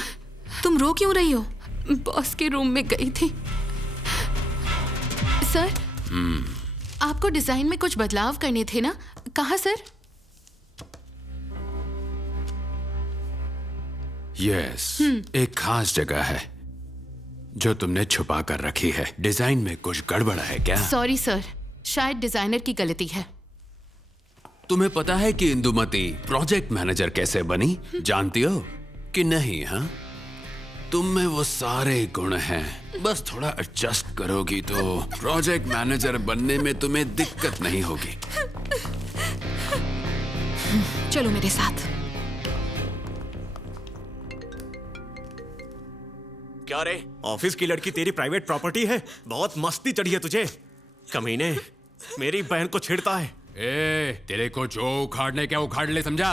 तुम रो क्यों रही हो? बॉस के रूम में गई थी। सर, आपको डिजाइन में कुछ बदलाव करने थे ना? कहाँ सर? यस, एक खास जगह है जो तुमने छुपा कर रखी है। डिजाइन में कुछ गड़बड़ है क्या? सॉरी सर, शायद डिजाइनर की गलती है। तुम्हें पता है कि इंदुमती प्रोजेक्ट मैनेजर कैसे बनी? जानती हो कि नहीं? हाँ, तुम में वो सारे गुण हैं, बस थोड़ा एडजस्ट करोगी तो प्रोजेक्ट मैनेजर बनने में तुम्हें दिक्कत नहीं होगी। चलो मेरे साथ। क्या रे, ऑफिस की लड़की तेरी प्राइवेट प्रॉपर्टी है? बहुत मस्ती चढ़ी है तुझे। कमीने, मेरी बहन को छेड़ता है। तेरे को जो उखाड़ने क्या उखाड़ ले, समझा?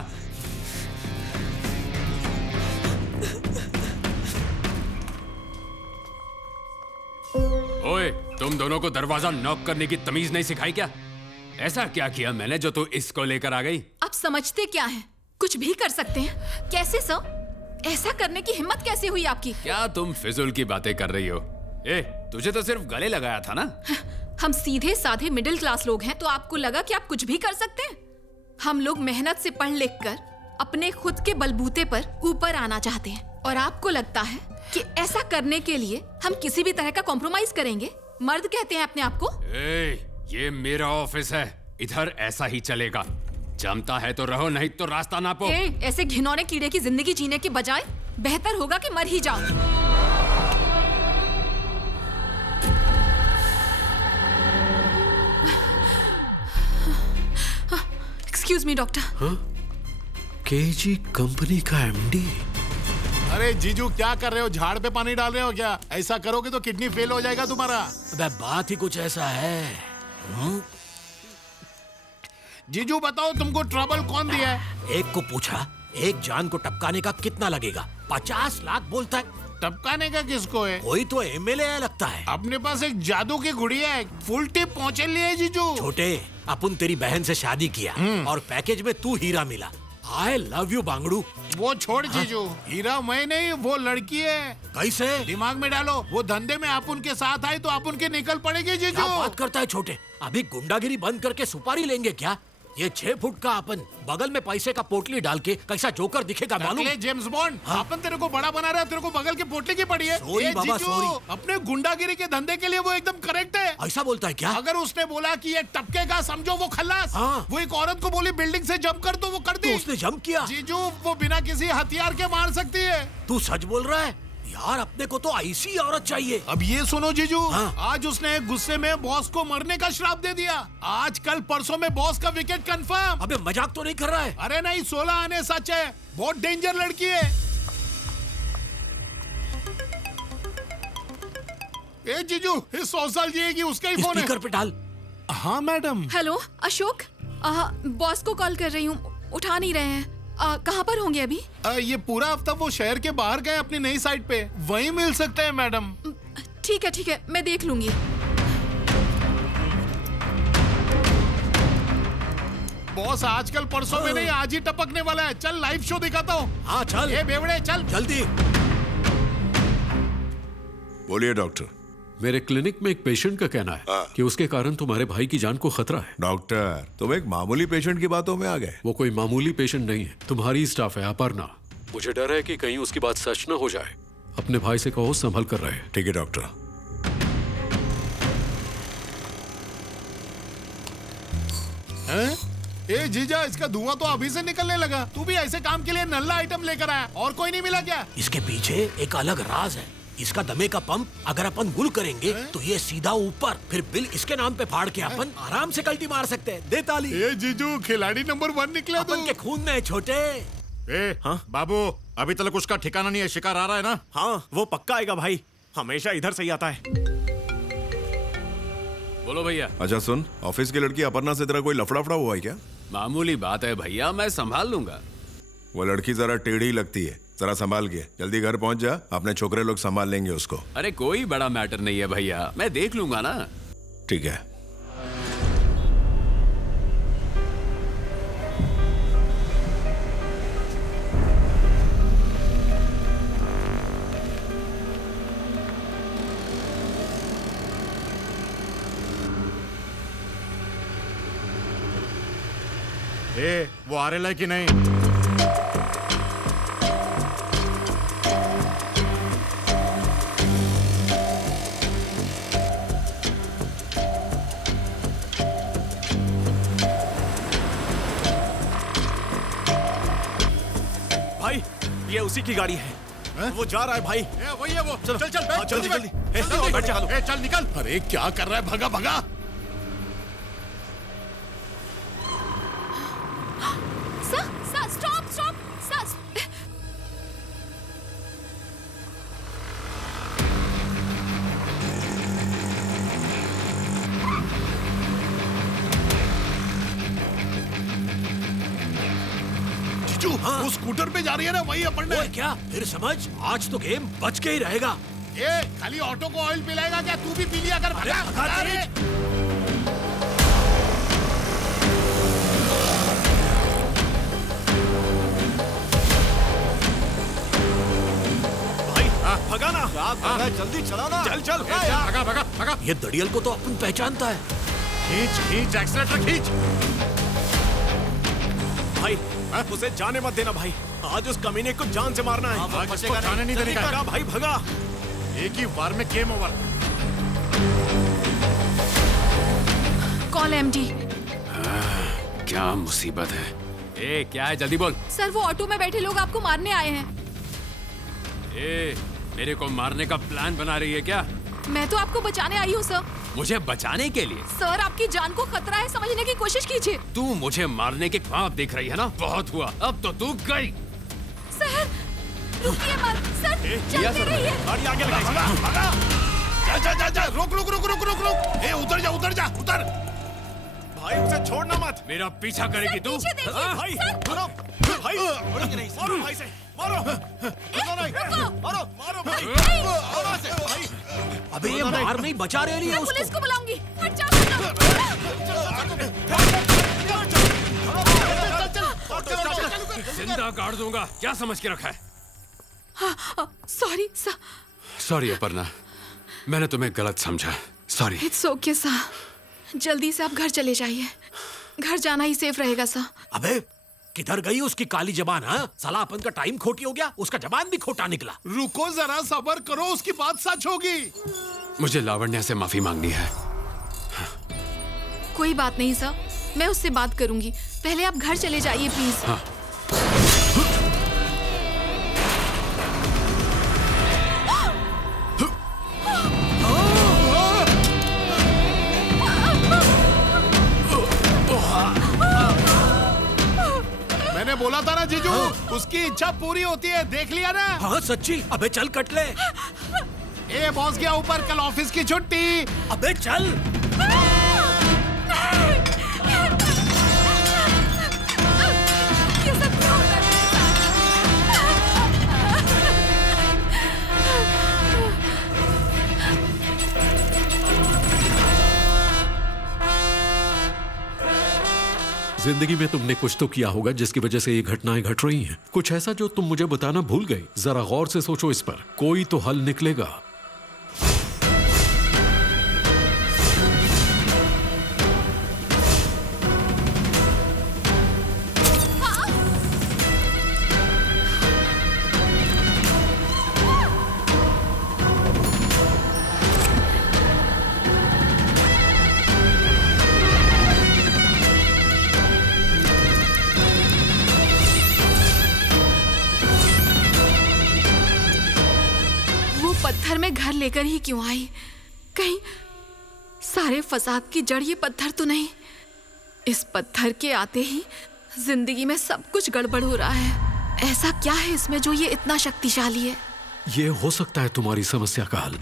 ओए, तुम दोनों को दरवाजा नॉक करने की तमीज नहीं सिखाई क्या? ऐसा क्या किया मैंने जो तू इसको लेकर आ गई? आप समझते क्या हैं? कुछ भी कर सकते हैं। कैसे सर? ऐसा करने की हिम्मत कैसे हुई आपकी? क्या तुम फिजूल की बातें कर रही हो? ए, तुझे तो सिर्फ गले लगाया था ना? हम सीधे साधे मिडिल क्लास लोग हैं, तो आपको लगा कि आप कुछ भी कर सकते हैं? हम लोग मेहनत से पढ़ लिख कर अपने खुद के बलबूते पर ऊपर आना चाहते हैं, और आपको लगता है कि ऐसा करने के लिए हम किसी भी तरह का कॉम्प्रोमाइज करेंगे? मर्द कहते हैं अपने आप को? ये मेरा ऑफिस है, इधर ऐसा ही चलेगा। जमता है तो रहो, नहीं तो रास्ता नापो। ऐसे घिनौने कीड़े की जिंदगी जीने के बजाय बेहतर होगा कि मर ही जाओ। Excuse me doctor. KG company का एमडी। अरे जीजू क्या कर रहे हो? झाड़ पे पानी डाल रहे हो क्या? ऐसा करोगे तो किडनी फेल हो जाएगा तुम्हारा। अबे बात ही कुछ ऐसा है। जीजू बताओ, तुमको ट्रबल कौन दिया है? एक को पूछा, एक जान को टपकाने का कितना लगेगा? 50 लाख बोलता है। टपकाने का किसको है? कोई तो एमएलए है लगता है। अपने पास एक जादू की गुड़िया है, फुल टिप पहुंचे लिए जीजू। छोटे, अपन तेरी बहन से शादी किया और पैकेज में तू हीरा मिला। आई लव यू बांगड़ू। वो छोड़ जीजू, हीरा मैं नहीं, वो लड़की है। कैसे? दिमाग में डालो, वो धंधे में आप उनके साथ आई तो आप उनके निकल पड़ेगी जीजू। क्या बात करता है छोटे? अभी गुंडागिरी बंद करके सुपारी लेंगे क्या? ये 6 फुट का अपन बगल में पैसे का पोटली डाल के कैसा जोकर दिखेगा मालूम? James bond. अपन तेरे को बड़ा बना रहा है, तेरे को बगल की पोटली की पड़ी है। सॉरी बाबा, सॉरी। अपने गुंडागिरी के धंधे के लिए वो एकदम करेक्ट है। ऐसा बोलता है क्या? अगर उसने बोला कि ये टपकेगा, समझो वो खल्लास। वो एक औरत को बोली बिल्डिंग से जंप कर, तो वो कर दी। तो उसने जंप किया? जीजू, वो बिना किसी हथियार के मार सकती है। तू सच बोल रहा है? यार अपने को तो ऐसी औरत चाहिए। अब ये सुनो जीजू, आज उसने गुस्से में बॉस को मरने का श्राप दे दिया। आज कल परसों में बॉस का विकेट कंफर्म। अबे मजाक तो नहीं कर रहा है? अरे नहीं, 16 आने सच है। बहुत डेंजर लड़की है। ए जीजू, इस 100 साल जिएगी, उसका ही फोन है। स्पीकर पे डाल। हाँ मैडम। हेलो अशोक, बॉस को कॉल कर रही हूँ, उठा नहीं रहे हैं। कहाँ पर होंगे अभी? ये पूरा हफ्ता वो शहर के बाहर गए अपनी नई साइट पे, वहीं मिल सकते हैं मैडम। ठीक है, मैं देख लूंगी। बॉस आजकल परसों में नहीं, आज ही टपकने वाला है। चल लाइव शो दिखाता हूँ। हाँ चल। ये बेवड़े चल जल्दी। बोलिए डॉक्टर। मेरे क्लिनिक में एक पेशेंट का कहना है कि उसके कारण तुम्हारे भाई की जान को खतरा है। डॉक्टर, तुम एक मामूली पेशेंट की बातों में आ गए। वो कोई मामूली पेशेंट नहीं है, तुम्हारी स्टाफ है अपर्णा। मुझे डर है कि कहीं उसकी बात सच न हो जाए। अपने भाई से कहो संभल कर रहे। ठीक है डॉक्टर। ए जीजा, इसका धुआं तो अभी से निकलने लगा। तू भी ऐसे काम के लिए नल्ला आइटम लेकर आया, और कोई नहीं मिला क्या? इसके पीछे एक अलग राज है। इसका दमे का पंप अगर अपन गुल करेंगे तो ये सीधा ऊपर, फिर बिल इसके नाम पे फाड़ के अपन आराम से कल्टी मार सकते हैं। दे ताली। ए जीजू, खिलाड़ी नंबर 1 निकला। अपन के खून में है छोटे। बाबू, अभी तक उसका ठिकाना नहीं है। शिकार आ रहा है ना? हाँ, वो पक्का आएगा भाई, हमेशा इधर से ही आता है। बोलो भैया। अच्छा सुन, ऑफिस की लड़की अपर्णा से तेरा कोई लफड़ा हुआ है क्या? मामूली बात है भैया, मैं संभाल लूंगा। वो लड़की जरा टेढ़ी लगती है, जरा संभाल के। जल्दी घर पहुंच जा, अपने छोकरे लोग संभाल लेंगे उसको। अरे कोई बड़ा मैटर नहीं है भैया, मैं देख लूंगा ना। ठीक है। वो आ रहा है कि नहीं? भाई, ये उसी की गाड़ी है। वो जा रहा है भाई। वही है वो। चल चल चल, जल्दी जल्दी। चल निकल। अरे क्या कर रहा है? भगा भगा। वो स्कूटर पे जा रही है ना, वही अपन ने। क्या फिर समझ? आज तो गेम बच के ही रहेगा। ए, खाली ऑटो को ऑयल पिलाएगा क्या? तू भी पी लिया कर। भगा ना, जल्दी चला ना। चल चल भगा भगा भगा। ये दड़ियल को तो अपन पहचानता है। खींच खींच, एक्सीलेटर खींच। भाई उसे जाने मत देना भाई, आज उस कमीने को जान से मारना है। आज उसको जाने नहीं देने का। भगा भाई भगा। एक ही बार में गेम ओवर। Call MD. क्या मुसीबत है? ए, क्या है? जल्दी बोल। सर वो ऑटो में बैठे लोग आपको मारने आए हैं। ए, मेरे को मारने का प्लान बना रही है क्या? मैं तो आपको बचाने आई हूँ सर। मुझे बचाने के लिए? सर आपकी जान को खतरा है, समझने की कोशिश कीजिए। तू मुझे मारने के ख्वाब देख रही है ना? बहुत हुआ, अब तो तू गई। सर रुकिए मत सर, चलते रहिए। गाड़ी आगे लगा। भगा। जा, रुक रुक रुक रुक रुक रुक। ए, उतर जा उतर। भाई उसे छोड़ना मत। मेरा पीछा करेगी तू? भाई मारो भाई, मारो भाई से, मारो मारो भाई, मारो से भाई। अबे ये मार नहीं, बचा रहे नहीं है उसको। पुलिस को बुलाऊंगी। हट जाओ। जिंदा गाड़ दूंगा, क्या समझ के रखा है? Sorry sir. सॉरी अपर्णा, मैंने तुम्हें गलत समझा। सॉरी। इट्स ओके सर, जल्दी से आप घर चले जाइए। घर जाना ही सेफ रहेगा सर। अबे किधर गई उसकी काली जबान? हाँ, साला अपन का टाइम खोटी हो गया, उसका जबान भी खोटा निकला। रुको जरा, सब्र करो, उसकी बात सच होगी। मुझे लावण्या से माफी मांगनी है। कोई बात नहीं सर, मैं उससे बात करूंगी। पहले आप घर चले जाइए प्लीज। हाँ। मैंने बोला था ना जीजू, उसकी इच्छा पूरी होती है, देख लिया ना? हाँ सच्ची। अबे चल कट ले। ए बॉस गया ऊपर, कल ऑफिस की छुट्टी। अबे चल। जिंदगी में तुमने कुछ तो किया होगा जिसकी वजह से ये घटनाएं घट रही हैं। कुछ ऐसा जो तुम मुझे बताना भूल गई। जरा गौर से सोचो इस पर, कोई तो हल निकलेगा। पत्थर में घर लेकर ही क्यों आई? कहीं सारे फसाद की जड़ ये पत्थर तो नहीं? इस पत्थर के आते ही जिंदगी में सब कुछ गड़बड़ हो रहा है। ऐसा क्या है इसमें जो ये इतना शक्तिशाली है? ये हो सकता है तुम्हारी समस्या का हल।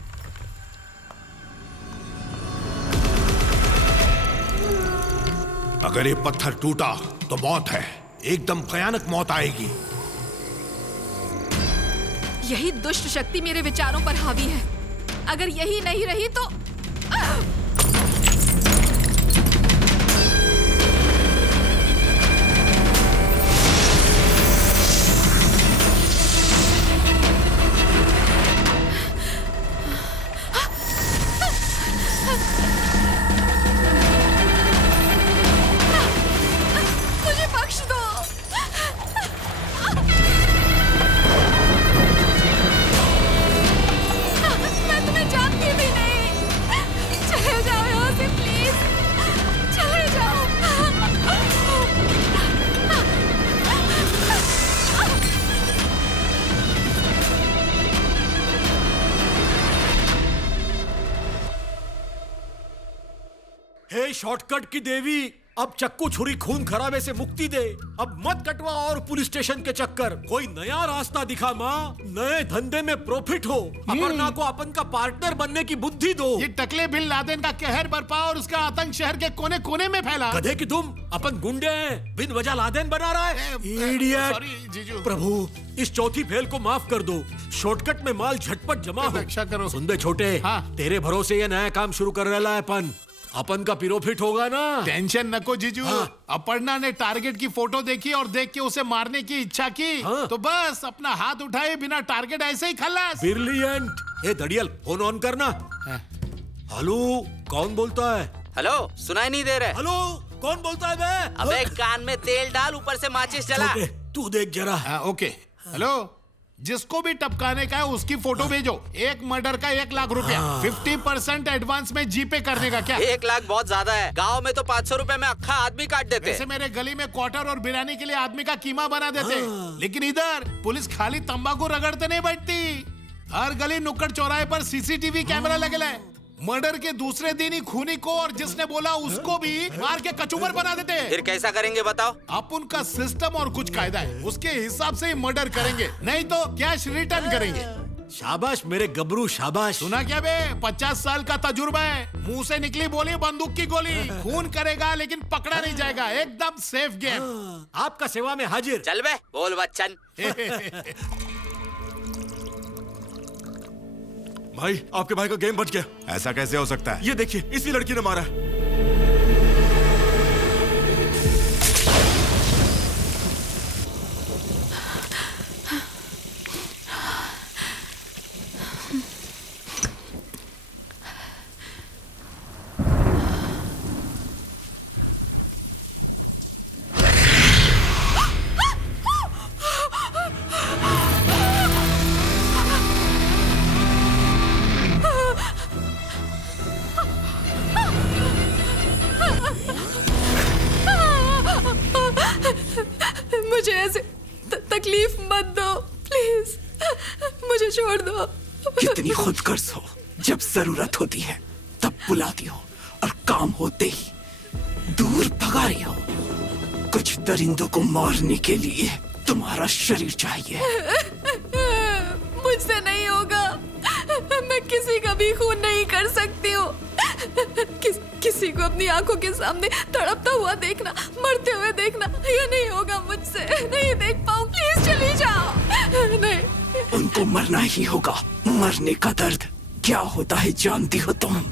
अगर ये पत्थर टूटा तो मौत है, एकदम भयानक मौत आएगी। यही दुष्ट शक्ति मेरे विचारों पर हावी है। अगर यही नहीं रही तो मुझे बख्श दो। मैं तुम्हें जानती भी नहीं। चले जाओ यहाँ से प्लीज, चले जाओ। हे शॉर्टकट की देवी, अब चक्कू छुरी खून खराबे से मुक्ति दे। अब मत कटवा और पुलिस स्टेशन के चक्कर। कोई नया रास्ता दिखा माँ, नए धंधे में प्रॉफिट हो। अपर्णा को अपन का पार्टनर बनने की बुद्धि दो। ये टकले बिन लादेन का कहर बरपा और उसका आतंक शहर के कोने कोने में फैला। गधे की तुम, अपन गुंडे हैं, बिन वजह लादेन बना रहा है। इडियट। प्रभु इस चौथी फेल को माफ कर दो। शॉर्टकट में माल झटपट जमा हो। रक्षा करो। सुन बे छोटे, तेरे भरोसे ये नया काम शुरू कर रहा है अपन का प्रॉफिट होगा ना। टेंशन नको जीजू। अपर्णा ने टारगेट की फोटो देखी और देख के उसे मारने की इच्छा की, तो बस अपना हाथ उठाए बिना टारगेट ऐसे ही खल्लास। ब्रिलियंट। ए दड़ियल, फोन ऑन करना। हेलो, कौन बोलता है? हेलो, सुनाई नहीं दे रहा? हेलो, कौन बोलता है बे? अबे कान में तेल डाल, ऊपर से माचिस जला। तू देख जरा। ओके। हेलो, जिसको भी टपकाने का है उसकी फोटो भेजो। एक मर्डर का 1 लाख रुपया, 50% एडवांस में जीपे करने का। क्या 1 लाख बहुत ज्यादा है? गांव में तो 500 रुपए में अक्खा आदमी काट देते। वैसे मेरे गली में क्वार्टर और बिरयानी के लिए आदमी का कीमा बना देते, लेकिन इधर पुलिस खाली तंबाकू रगड़ते नहीं बैठती। हर गली नुक्कड़ चौराहे पर सीसीटीवी कैमरा लगे है। मर्डर के दूसरे दिन ही खूनी को और जिसने बोला उसको भी मार के कचूमर बना देते। फिर कैसा करेंगे बताओ? आप उनका सिस्टम और कुछ कायदा है, उसके हिसाब से ही मर्डर करेंगे, नहीं तो कैश रिटर्न करेंगे। शाबाश मेरे गबरू, शाबाश। सुना क्या बे? 50 साल का तजुर्बा है। मुंह से निकली बोली बंदूक की गोली। खून करेगा लेकिन पकड़ा नहीं जाएगा, एकदम सेफ गेम। आपका सेवा में हाजिर। चल बे, बोल बच्चन। भाई, आपके भाई का गेम बच गया। ऐसा कैसे हो सकता है? ये देखिए, इसी लड़की ने मारा है। मुझे ऐसे तकलीफ मत दो प्लीज, मुझे छोड़ दो। कितनी खुदगर्ज हो, जब जरूरत होती है तब बुलाती हो और काम होते ही दूर भगा रही हो। कुछ दरिंदों को मारने के लिए तुम्हारा शरीर चाहिए। मुझसे नहीं होगा, मैं किसी का भी खून नहीं कर सकती हूँ। किसी को अपनी आंखों के सामने तड़पता हुआ देखना, मरते हुए देखना, ये नहीं होगा मुझसे। नहीं देख पाऊँ, प्लीज चली जाओ। नहीं, उनको मरना ही होगा। मरने का दर्द क्या होता है जानती हो तुम?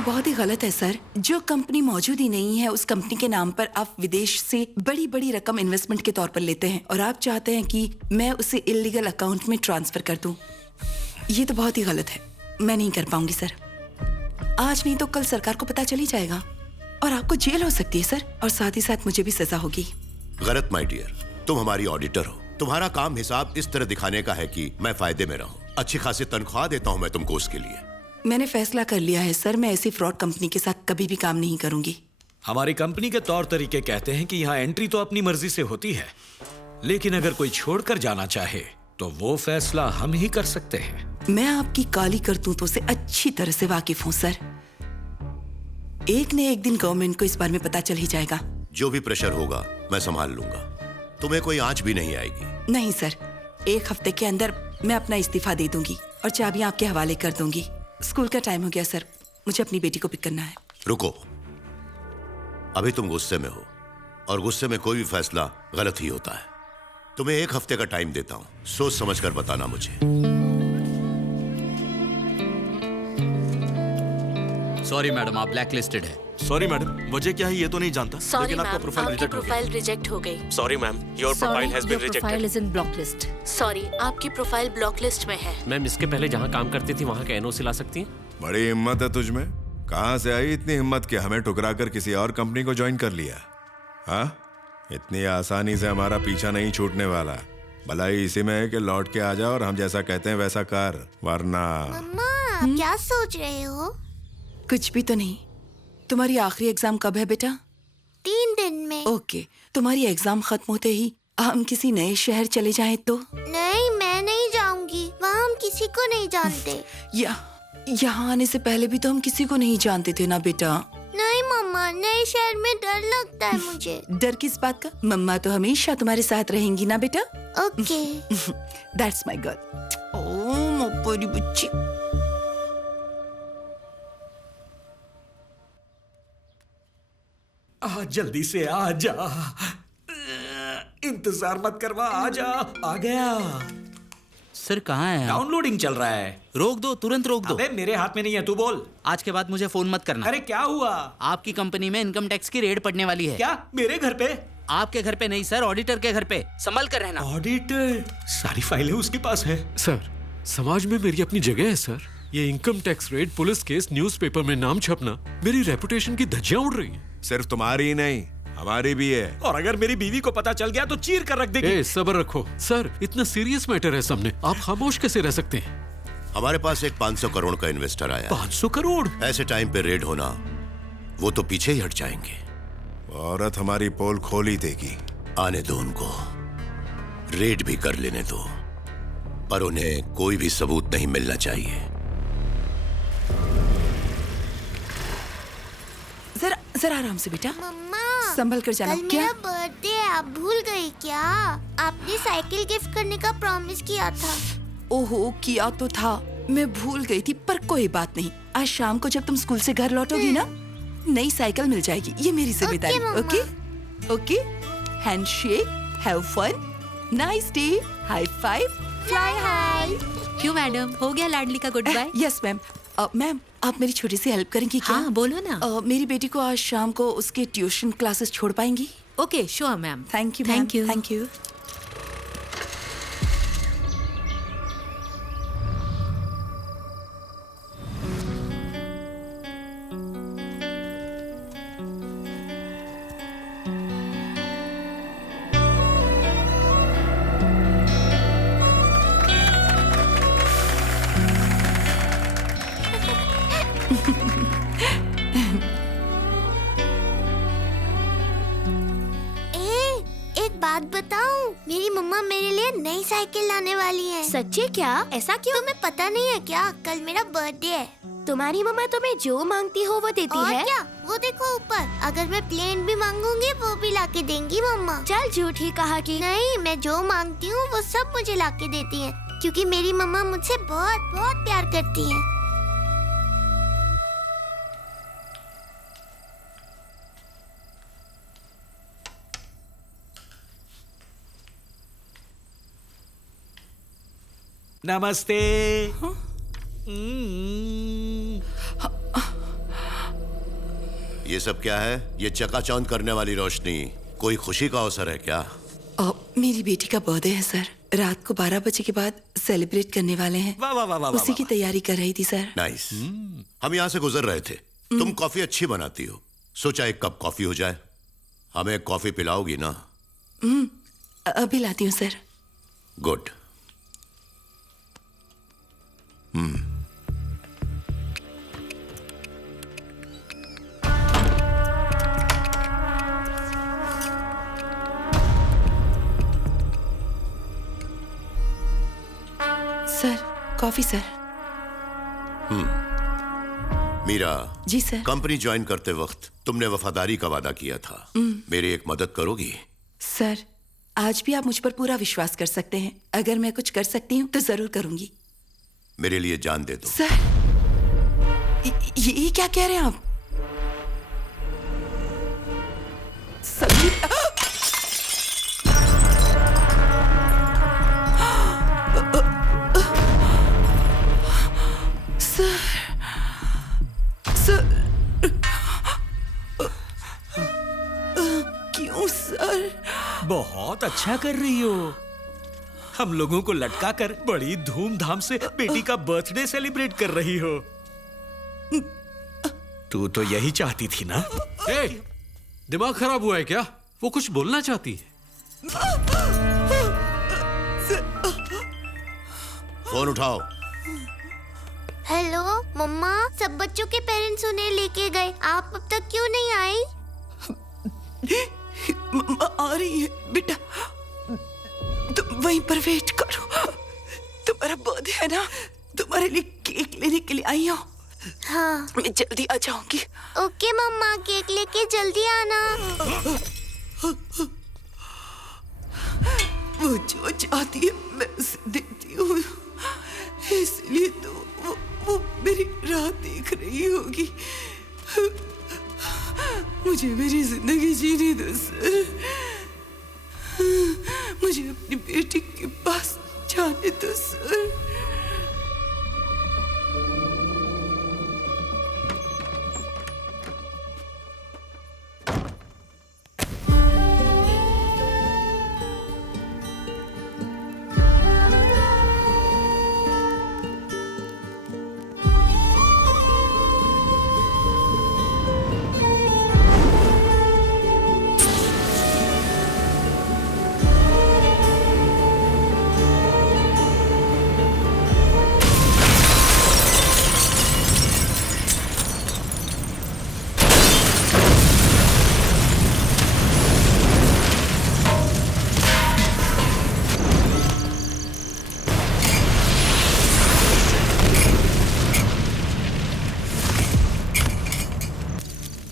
बहुत ही गलत है सर। जो कंपनी मौजूद ही नहीं है, उस कंपनी के नाम पर आप विदेश से बड़ी बड़ी रकम इन्वेस्टमेंट के तौर पर लेते हैं और आप चाहते हैं कि मैं उसे इलीगल अकाउंट में ट्रांसफर कर दूं। ये तो बहुत ही गलत है। मैं नहीं कर पाऊंगी सर। आज नहीं तो कल सरकार को पता चल ही जाएगा और आपको जेल हो सकती है सर, और साथ ही साथ मुझे भी सजा होगी। गलत माय डियर, तुम हमारी ऑडिटर हो। तुम्हारा काम हिसाब इस तरह दिखाने का है कि मैं फायदे में रहूं। अच्छी खासी तनख्वाह देता हूं मैं तुमको उसके लिए। मैंने फैसला कर लिया है सर, मैं ऐसी फ्रॉड कंपनी के साथ कभी भी काम नहीं करूंगी। हमारी कंपनी के तौर तरीके कहते हैं कि यहाँ एंट्री तो अपनी मर्जी से होती है, लेकिन अगर कोई छोड़कर जाना चाहे तो वो फैसला हम ही कर सकते हैं। मैं आपकी काली करतूतों से अच्छी तरह से वाकिफ हूँ सर। एक न एक दिन गवर्नमेंट को इस बारे में पता चल ही जाएगा। जो भी प्रेशर होगा मैं संभाल लूंगा, तुम्हें कोई आंच भी नहीं आएगी। नहीं सर, 1 हफ्ते के अंदर मैं अपना इस्तीफा दे दूंगी और चाबी आपके हवाले कर दूंगी। स्कूल का टाइम हो गया सर, मुझे अपनी बेटी को पिक करना है। रुको, अभी तुम गुस्से में हो और गुस्से में कोई भी फैसला गलत ही होता है। तुम्हें 1 हफ्ते का टाइम देता हूं, सोच समझकर बताना मुझे। सॉरी मैडम, आप ब्लैक लिस्टेड है। सॉरी मैडम, वजह क्या है ये तो नहीं जानता, Sorry, लेकिन आपका मैम, प्रोफाइल आपकी रिजेक्ट हो गया। प्रोफाइल रिजेक्ट हो गई। Sorry ma'am, your profile has been profile rejected. Is in block list. Sorry, आपकी प्रोफाइल ब्लॉक लिस्ट में है। मैम, इसके पहले जहाँ काम करती थी वहाँ का एनओसी ला सकती हैं? बड़ी हिम्मत है तुझमें। कहाँ से आई इतनी हिम्मत कि हमें ठुकरा कर किसी और कंपनी को ज्वाइन कर लिया? हाँ, इतनी आसानी से हमारा पीछा नहीं छूटने वाला। भलाई इसी में है कि लौट के आ जा और हम जैसा कहते हैं वैसा कर, वरना। मम्मा क्या सोच रहे हो? कुछ भी तो नहीं। तुम्हारी आखिरी एग्जाम कब है बेटा? 3 दिन में। ओके, तुम्हारी एग्जाम खत्म होते ही हम किसी नए शहर चले जाएं तो? नहीं, मैं नहीं जाऊंगी, वहाँ हम किसी को नहीं जानते। यहाँ आने से पहले भी तो हम किसी को नहीं जानते थे ना बेटा। नहीं मम्मा, नए शहर में डर लगता है मुझे। डर किस बात का? मम्मा तो हमेशा तुम्हारे साथ रहेंगी ना बेटा। Okay. That's my girl. Oh मेरी बच्ची। जल्दी से आ जा, इंतजार मत करवा, आ जा। आ गया। सर कहाँ है? डाउनलोडिंग चल रहा है। रोक दो, तुरंत रोक दो। अबे मेरे हाथ में नहीं है, तू बोल। आज के बाद मुझे फोन मत करना। अरे क्या हुआ? आपकी कंपनी में इनकम टैक्स की रेड पड़ने वाली है। क्या? मेरे घर पे? आपके घर पे नहीं सर, ऑडिटर के घर पे। संभल कर रहना। ऑडिटर? सारी फाइलें उसके पास है। सर, समाज में मेरी अपनी जगह है सर। ये income tax raid, police case, newspaper में नाम छपना, मेरी रेपुटेशन की धज्जियां उड़ रही हैं। सिर्फ तुम्हारी ही नहीं, हमारी भी है। और अगर मेरी बीवी को पता चल गया तो चीर कर रख देगी। ए, सब्र रखो सर, इतना सीरियस मैटर है सामने, आप खामोश कैसे रह सकते हैं? हमारे पास एक 500 करोड़ का इन्वेस्टर आया। 500 करोड़? ऐसे टाइम पे रेड होना, वो तो पीछे ही हट जाएंगे। औरत हमारी पोल खोल ही देगी। आने दो उनको, रेड भी कर लेने दो, पर उन्हें कोई भी सबूत नहीं मिलना चाहिए। जरा आराम से बेटा। मम्मा, संभल कर जाना। कल मेरा बर्थडे है, आप भूल गई क्या? आपने साइकिल गिफ्ट करने का प्रॉमिस किया था। ओहो, किया तो था, मैं भूल गई थी, पर कोई बात नहीं। आज शाम को जब तुम स्कूल से घर लौटोगी ना, नई साइकिल मिल जाएगी। ये मेरी जिम्मेदारी। Okay okay. Handshake, have fun, nice day, high five, fly high. क्यों मैडम, हो गया लाडली का goodbye? Yes ma'am. Ma'am, आप मेरी छोटी सी हेल्प करेंगी क्या? हाँ, बोलो ना। मेरी बेटी को आज शाम को उसके ट्यूशन क्लासेस छोड़ पाएंगी? Okay, sure ma'am. Thank you. Thank you. Thank you. बात बताऊं, मेरी मम्मा मेरे लिए नई साइकिल लाने वाली है। सच्ची क्या? ऐसा क्यों? तुम्हें पता नहीं है क्या? कल मेरा बर्थडे है। तुम्हारी मम्मा तुम्हें जो मांगती हो वो देती और है? क्या? वो देखो ऊपर, अगर मैं प्लेन भी मांगूंगी वो भी लाके देंगी मम्मा। चल, झूठी कहा कि। नहीं, मैं जो मांगती हूँ वो सब मुझे लाके देती है, क्योंकि मेरी मम्मा मुझसे बहुत बहुत प्यार करती है। नमस्ते। ये सब क्या है? ये चकाचौंध करने वाली रोशनी, कोई खुशी का अवसर है क्या? मेरी बेटी का बर्थडे है सर। रात को 12 बजे के बाद सेलिब्रेट करने वाले हैं। वाह वाह वाह वाह। उसी की तैयारी कर रही थी सर। नाइस। हम यहाँ से गुजर रहे थे, तुम कॉफी अच्छी बनाती हो, सोचा एक कप कॉफी हो जाए। हमें कॉफी पिलाओगी ना? अभी लाती हूँ sir. Good. Sir, coffee sir. Meera. Ji sir. Company join करते वक्त तुमने वफादारी का वादा किया था, मेरी एक मदद करोगी? सर, आज भी आप मुझ पर पूरा विश्वास कर सकते हैं। अगर मैं कुछ कर सकती हूँ तो जरूर करूंगी। मेरे लिए जान दे दो। सर, ये क्या कह रहे हैं आप? सभी क्यों सर? बहुत अच्छा कर रही हो। हम लोगों को लटका कर बड़ी धूमधाम से बेटी का बर्थडे सेलिब्रेट कर रही हो। तू तो यही चाहती थी ना? दिमाग खराब हुआ है क्या? वो कुछ बोलना चाहती है। फोन उठाओ। हेलो मम्मा, सब बच्चों के पेरेंट्स उन्हें लेके गए, आप अब तक क्यों नहीं आई? मम्मा आ रही है बेटा, तुम वहीं पर वेट करो। तुम्हारा बर्थडे है ना, तुम्हारे लिए केक लेने के लिए आई हूँ। हाँ, मैं जल्दी आ जाऊंगी। ओके मम्मा, केक लेके जल्दी आना। वो जो चाहती है मैं उसे देती हूँ, इसलिए तो वो मेरी राह देख रही होगी। मुझे मेरी जिंदगी जीने दो सर, मुझे अपनी बेटी के पास जाने दो सर।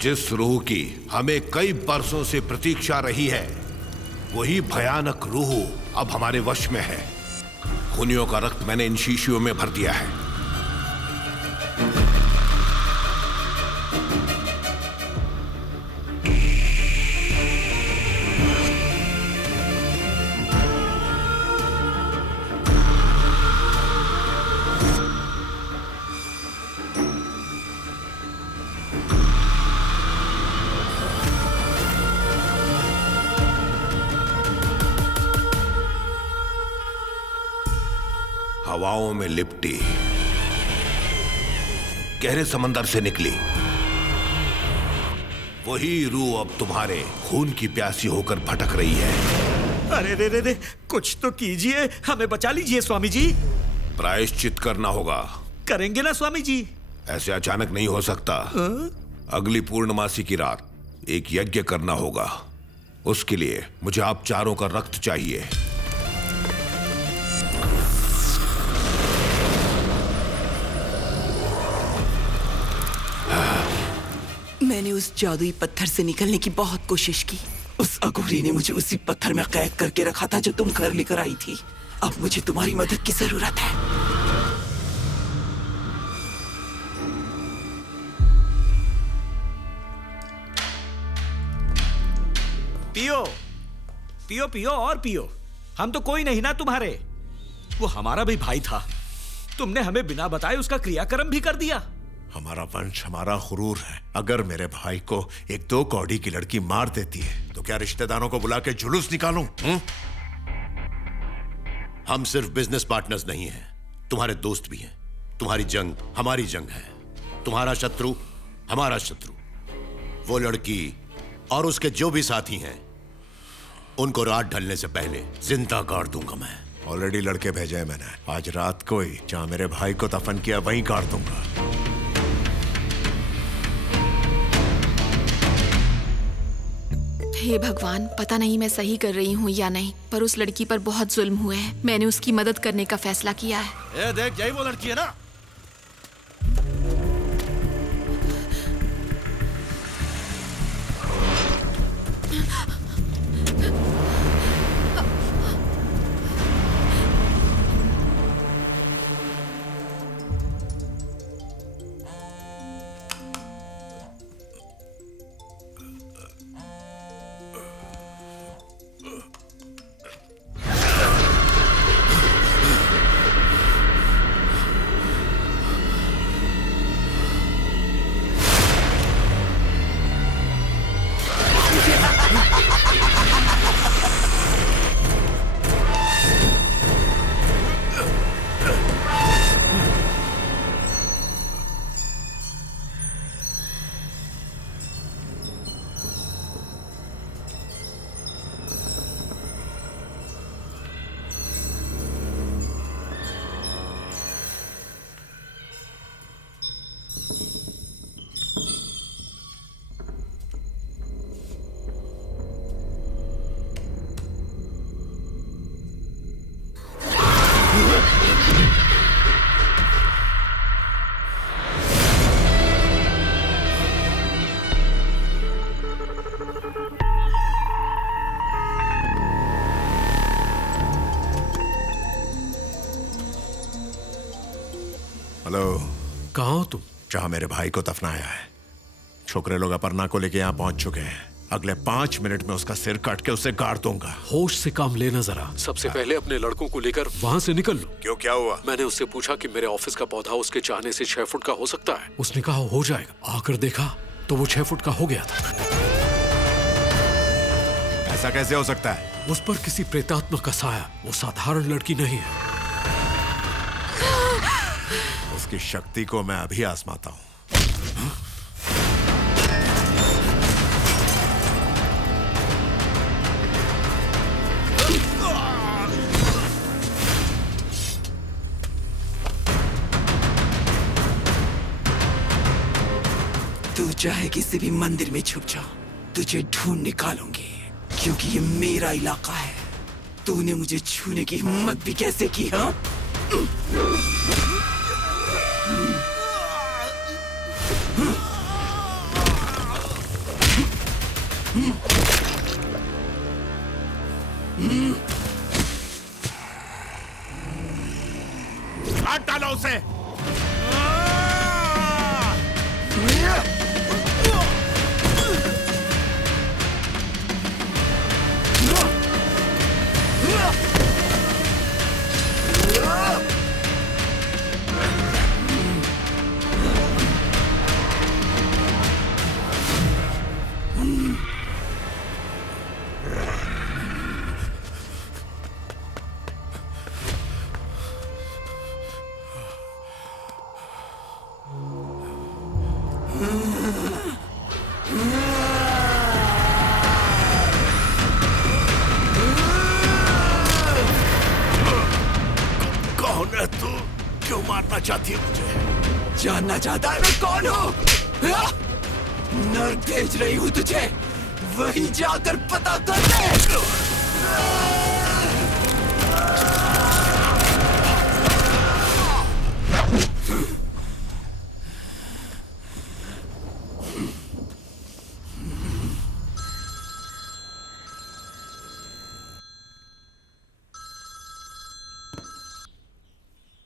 जिस रूह की हमें कई बरसों से प्रतीक्षा रही है, वही भयानक रूह अब हमारे वश में है। खूनियों का रक्त मैंने इन शीशियों में भर दिया है। हवाओं में लिपटी, गहरे समंदर से निकली, वही रूह अब तुम्हारे खून की प्यासी होकर भटक रही है। अरे रे रे रे, कुछ तो कीजिए, हमें बचा लीजिए स्वामी जी। प्रायश्चित करना होगा। करेंगे ना स्वामी जी? ऐसे अचानक नहीं हो सकता। अगली पूर्णमासी की रात एक यज्ञ करना होगा। उसके लिए मुझे आप चारों का रक्त चाहिए। मैंने उस जादुई पत्थर से निकलने की बहुत कोशिश की। उस अघोरी ने मुझे उसी पत्थर में कैद करके रखा था जो तुम घर लेकर आई थी। अब मुझे तुम्हारी मदद की जरूरत है। पियो पियो पियो और पियो। हम तो कोई नहीं ना तुम्हारे। वो हमारा भी भाई था, तुमने हमें बिना बताए उसका क्रियाक्रम भी कर दिया। हमारा वंश हमारा गुरूर है। अगर मेरे भाई को एक 2 कौड़ी की लड़की मार देती है तो क्या रिश्तेदारों को बुला के जुलूस निकालूं? हम सिर्फ बिजनेस पार्टनर्स नहीं हैं, तुम्हारे दोस्त भी हैं। तुम्हारी जंग हमारी जंग है, तुम्हारा शत्रु हमारा शत्रु। वो लड़की और उसके जो भी साथी हैं, उनको रात ढलने से पहले जिंदा गाड़ दूंगा मैं। ऑलरेडी लड़के भेजे हैं मैंने। आज रात को ही जहां मेरे भाई को दफन किया वहीं गाड़ दूंगा। हे भगवान, पता नहीं मैं सही कर रही हूँ या नहीं, पर उस लड़की पर बहुत जुल्म हुए हैं। मैंने उसकी मदद करने का फैसला किया है। देख, यही वो लड़की है ना? हेलो, कहाँ हो तुम? जहां मेरे भाई को दफनाया है। छोकरे लोग अपर्णा को लेके यहाँ पहुंच चुके हैं। अगले 5 मिनट में उसका सिर काट के उसे गाड़ दूंगा। होश से काम लेना जरा। सबसे पहले अपने लड़कों को लेकर वहाँ से निकल लो। क्यों, क्या हुआ? मैंने उससे पूछा कि मेरे ऑफिस का पौधा उसके चाहने से 6 फुट का हो सकता है। उसने कहा हो जाएगा। आकर देखा तो वो 6 फुट का हो गया था। ऐसा कैसे हो सकता है? उस पर किसी प्रेतात्मा का साया। वो साधारण लड़की नहीं है। उसकी शक्ति को मैं अभी आजमाता हूँ। तू चाहे किसी भी मंदिर में छुप जा, तुझे ढूंढ निकालूंगी, क्योंकि ये मेरा इलाका है। तूने मुझे छूने की हिम्मत भी कैसे की? हाँ, काट डालो उसे। कौन है तू? क्यों मारना चाहती है मुझे? जानना चाहता है मैं कौन हूँ? हाँ? नर्क भेज रही हूँ तुझे, वहीं जाकर पता कर ले।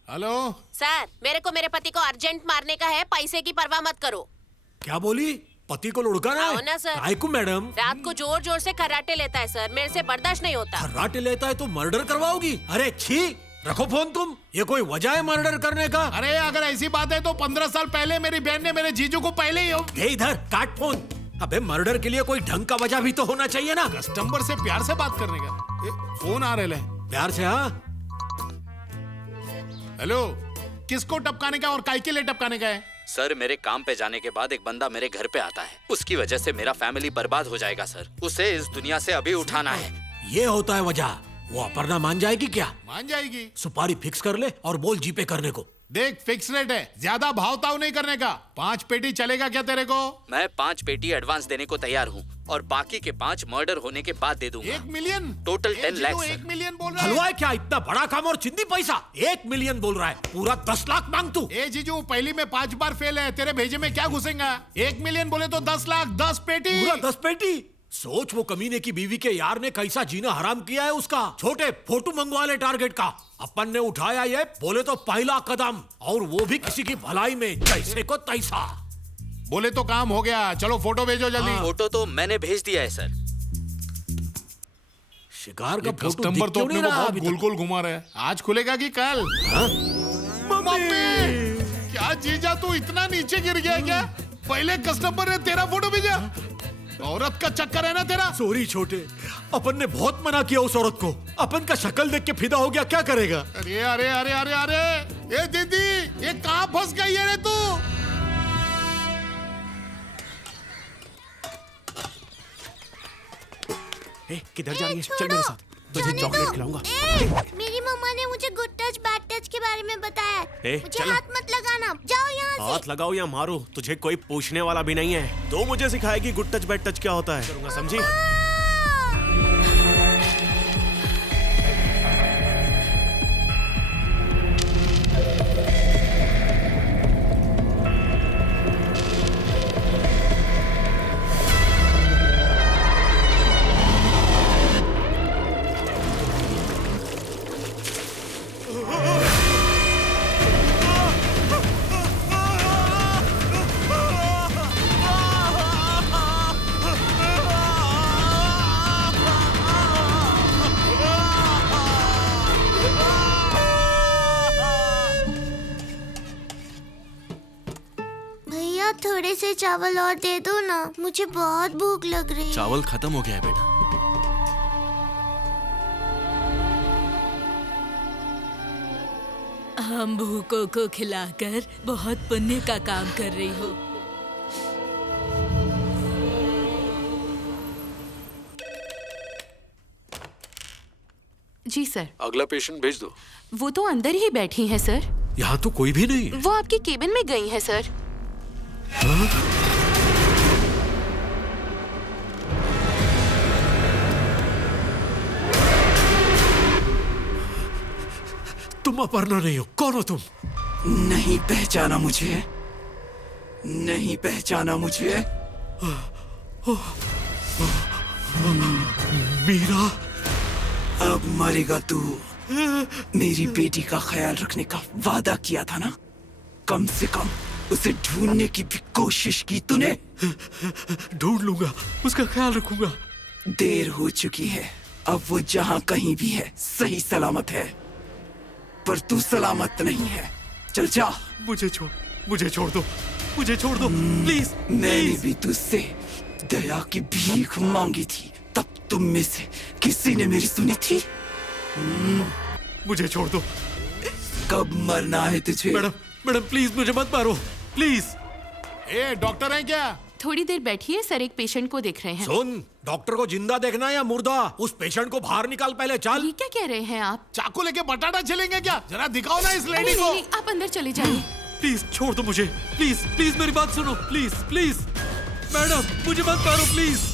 हेलो सर, मेरे को मेरे पति को अर्जेंट मारने का है, पैसे की परवाह मत करो। क्या बोली? पति को लुढ़काना आओ है? ना सर। काय को मैडम? रात को जोर जोर से खर्राटे लेता है सर, मेरे से बर्दाश्त नहीं होता। खर्राटे लेता है तो मर्डर करवाओगी? अरे छी, रखो फोन तुम। ये कोई वजह है मर्डर करने का? अरे अगर ऐसी बात है तो 15 साल पहले मेरी बहन ने मेरे जीजू को पहले ही दे इधर, काट फोन। अबे मर्डर के लिए कोई ढंग का वजह भी तो होना चाहिए ना। कस्टमर से प्यार से बात करने का फोन आ रहे हैं। प्यार से? हाँ, हेलो, किसको टपकाने का और काय के लिए टपकाने का है? सर, मेरे काम पे जाने के बाद एक बंदा मेरे घर पे आता है, उसकी वजह से मेरा फैमिली बर्बाद हो जाएगा सर। उसे इस दुनिया से अभी उठाना है। ये होता है वजह। वो अपर्णा मान जाएगी क्या? मान जाएगी। सुपारी फिक्स कर ले और बोल जीपे करने को। देख, फिक्स रेट है, ज्यादा भाव ताव नहीं करने का। 5 पेटी चलेगा क्या तेरे को? मैं 5 पेटी एडवांस देने को तैयार हूँ और बाकी के 5 मर्डर होने के बाद दे दूंगा। 1 मिलियन? टोटल 10 लाख। 1 मिलियन बोल रहा है? हलवा है क्या? इतना बड़ा काम और चिंदी पैसा? 1 मिलियन बोल रहा है, पूरा 10 लाख मांग तू। ए जीजू, पहली में 5 बार फेल है, तेरे भेजे में क्या घुसेगा? 1 मिलियन बोले तो 10 लाख, 10 पेटी। पूरा 10 पेटी? सोच, वो कमीने की बीवी के यार ने कैसा जीना हराम किया है उसका। छोटे फोटो मंगवा ले टारगेट का। अपन ने उठाया ये बोले तो पहला कदम, और वो भी किसी की भलाई में, जैसे को तैसा। बोले तो काम हो गया। चलो फोटो भेजो जल्दी। फोटो तो मैंने भेज दिया है सर। शिकार का फोटो कस्टमर तो अपने को बहुत गोल गोल घुमा रहा है। आज खुलेगा कि कल? मम्मी! क्या जीजा तू इतना नीचे गिर गया क्या? पहले कस्टमर ने तेरा फोटो भेजा। औरत का चक्कर है ना तेरा। सॉरी छोटे, अपन ने बहुत मना किया उस औरत को। अपन का शक्ल देख के फिदा हो गया, क्या करेगा? अरे अरे अरे अरे अरे, ए दीदी, ये कहाँ फंस गई है रे तू? किधर जा रही है? चल मेरे साथ, तुझे चॉकलेट खिलाऊंगा। मेरी मम्मा ने मुझे गुड टच बैड टच के बारे में बताया। मुझे चलो। हाथ मत लगाना, जाओ यहाँ से। हाथ लगाओ या मारो, तुझे कोई पूछने वाला भी नहीं है। तो मुझे सिखाएगी गुड टच बैड टच क्या होता है। करूंगा, समझी? थोड़े से चावल और दे दो ना, मुझे बहुत भूख लग रही है। चावल खत्म हो गया है बेटा। हम भूखों को खिलाकर बहुत पुण्य का काम कर रही हो। जी सर। अगला पेशेंट भेज दो। वो तो अंदर ही बैठी हैं सर। यहाँ तो कोई भी नहीं है। वो आपके केबिन में गई हैं सर। हाँ? तुम अपर्णा नहीं हो। कौन हो तुम? नहीं पहचाना मुझे? नहीं पहचाना मुझे? मीरा, अब मरेगा तू। मेरी बेटी का ख्याल रखने का वादा किया था ना, कम से कम उसे ढूंढने की भी कोशिश की तूने। ढूंढ लूंगा, उसका ख्याल रखूंगा। देर हो चुकी है, अब वो जहां कहीं भी है सही सलामत है, पर तू सलामत नहीं है। चल जा। मुझे छोड़ दो, मुझे छोड़ दो प्लीज। मैंने भी तुझसे दया की भीख मांगी थी, तब तुम में से किसी ने मेरी सुनी थी? मुझे छोड़ दो। कब मरना है तुझे? मैडम प्लीज मुझे मत मारो प्लीज। ए डॉक्टर है क्या? थोड़ी देर बैठिए सर, एक पेशेंट को देख रहे हैं। सुन, डॉक्टर को जिंदा देखना है या मुर्दा? उस पेशेंट को बाहर निकाल पहले। चल। ये क्या कह रहे हैं आप? चाकू लेके बटाटा छिलेंगे क्या? जरा दिखाओ ना इस लेडी को। नहीं, आप अंदर चले जाइए। प्लीज छोड़ दो मुझे, प्लीज मेरी बात सुनो, प्लीज मैडम मुझे मत मारो प्लीज।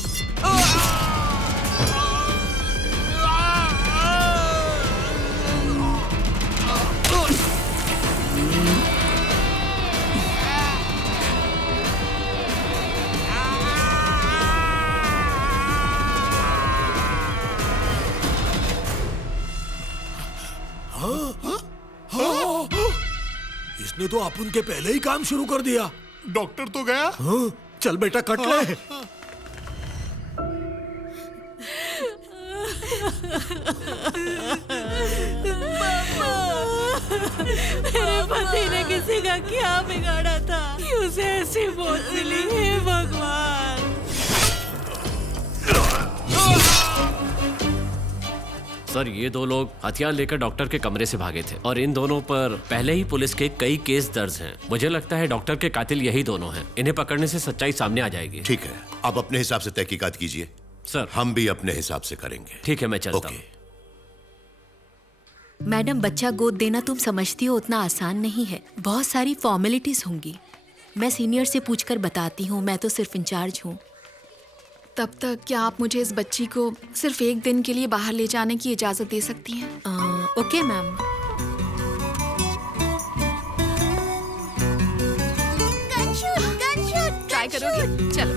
इसने तो अपन के पहले ही काम शुरू कर दिया। डॉक्टर तो गया। हाँ, चल बेटा कट ले। मेरे पति ने किसी का क्या बिगाड़ा था कि उसे ऐसी मौत मिली? हे भगवान। सर, ये दो लोग हथियार लेकर डॉक्टर के कमरे से भागे थे और इन दोनों पर पहले ही पुलिस के कई केस दर्ज हैं। मुझे लगता है डॉक्टर के कातिल यही दोनों हैं। इन्हें पकड़ने से सच्चाई सामने आ जाएगी। ठीक है, आप अपने हिसाब से तहकीकात कीजिए सर। हम भी अपने हिसाब से करेंगे। ठीक है, मैं चलता हूँ। मैडम, बच्चा गोद देना तुम समझती हो उतना आसान नहीं है, बहुत सारी फॉर्मेलिटीज होंगी। मैं सीनियर से पूछकर बताती हूँ, मैं तो सिर्फ इंचार्ज हूँ। तब तक क्या आप मुझे इस बच्ची को सिर्फ एक दिन के लिए बाहर ले जाने की इजाजत दे सकती हैं? Okay ma'am. ट्राई करोगे? चलो।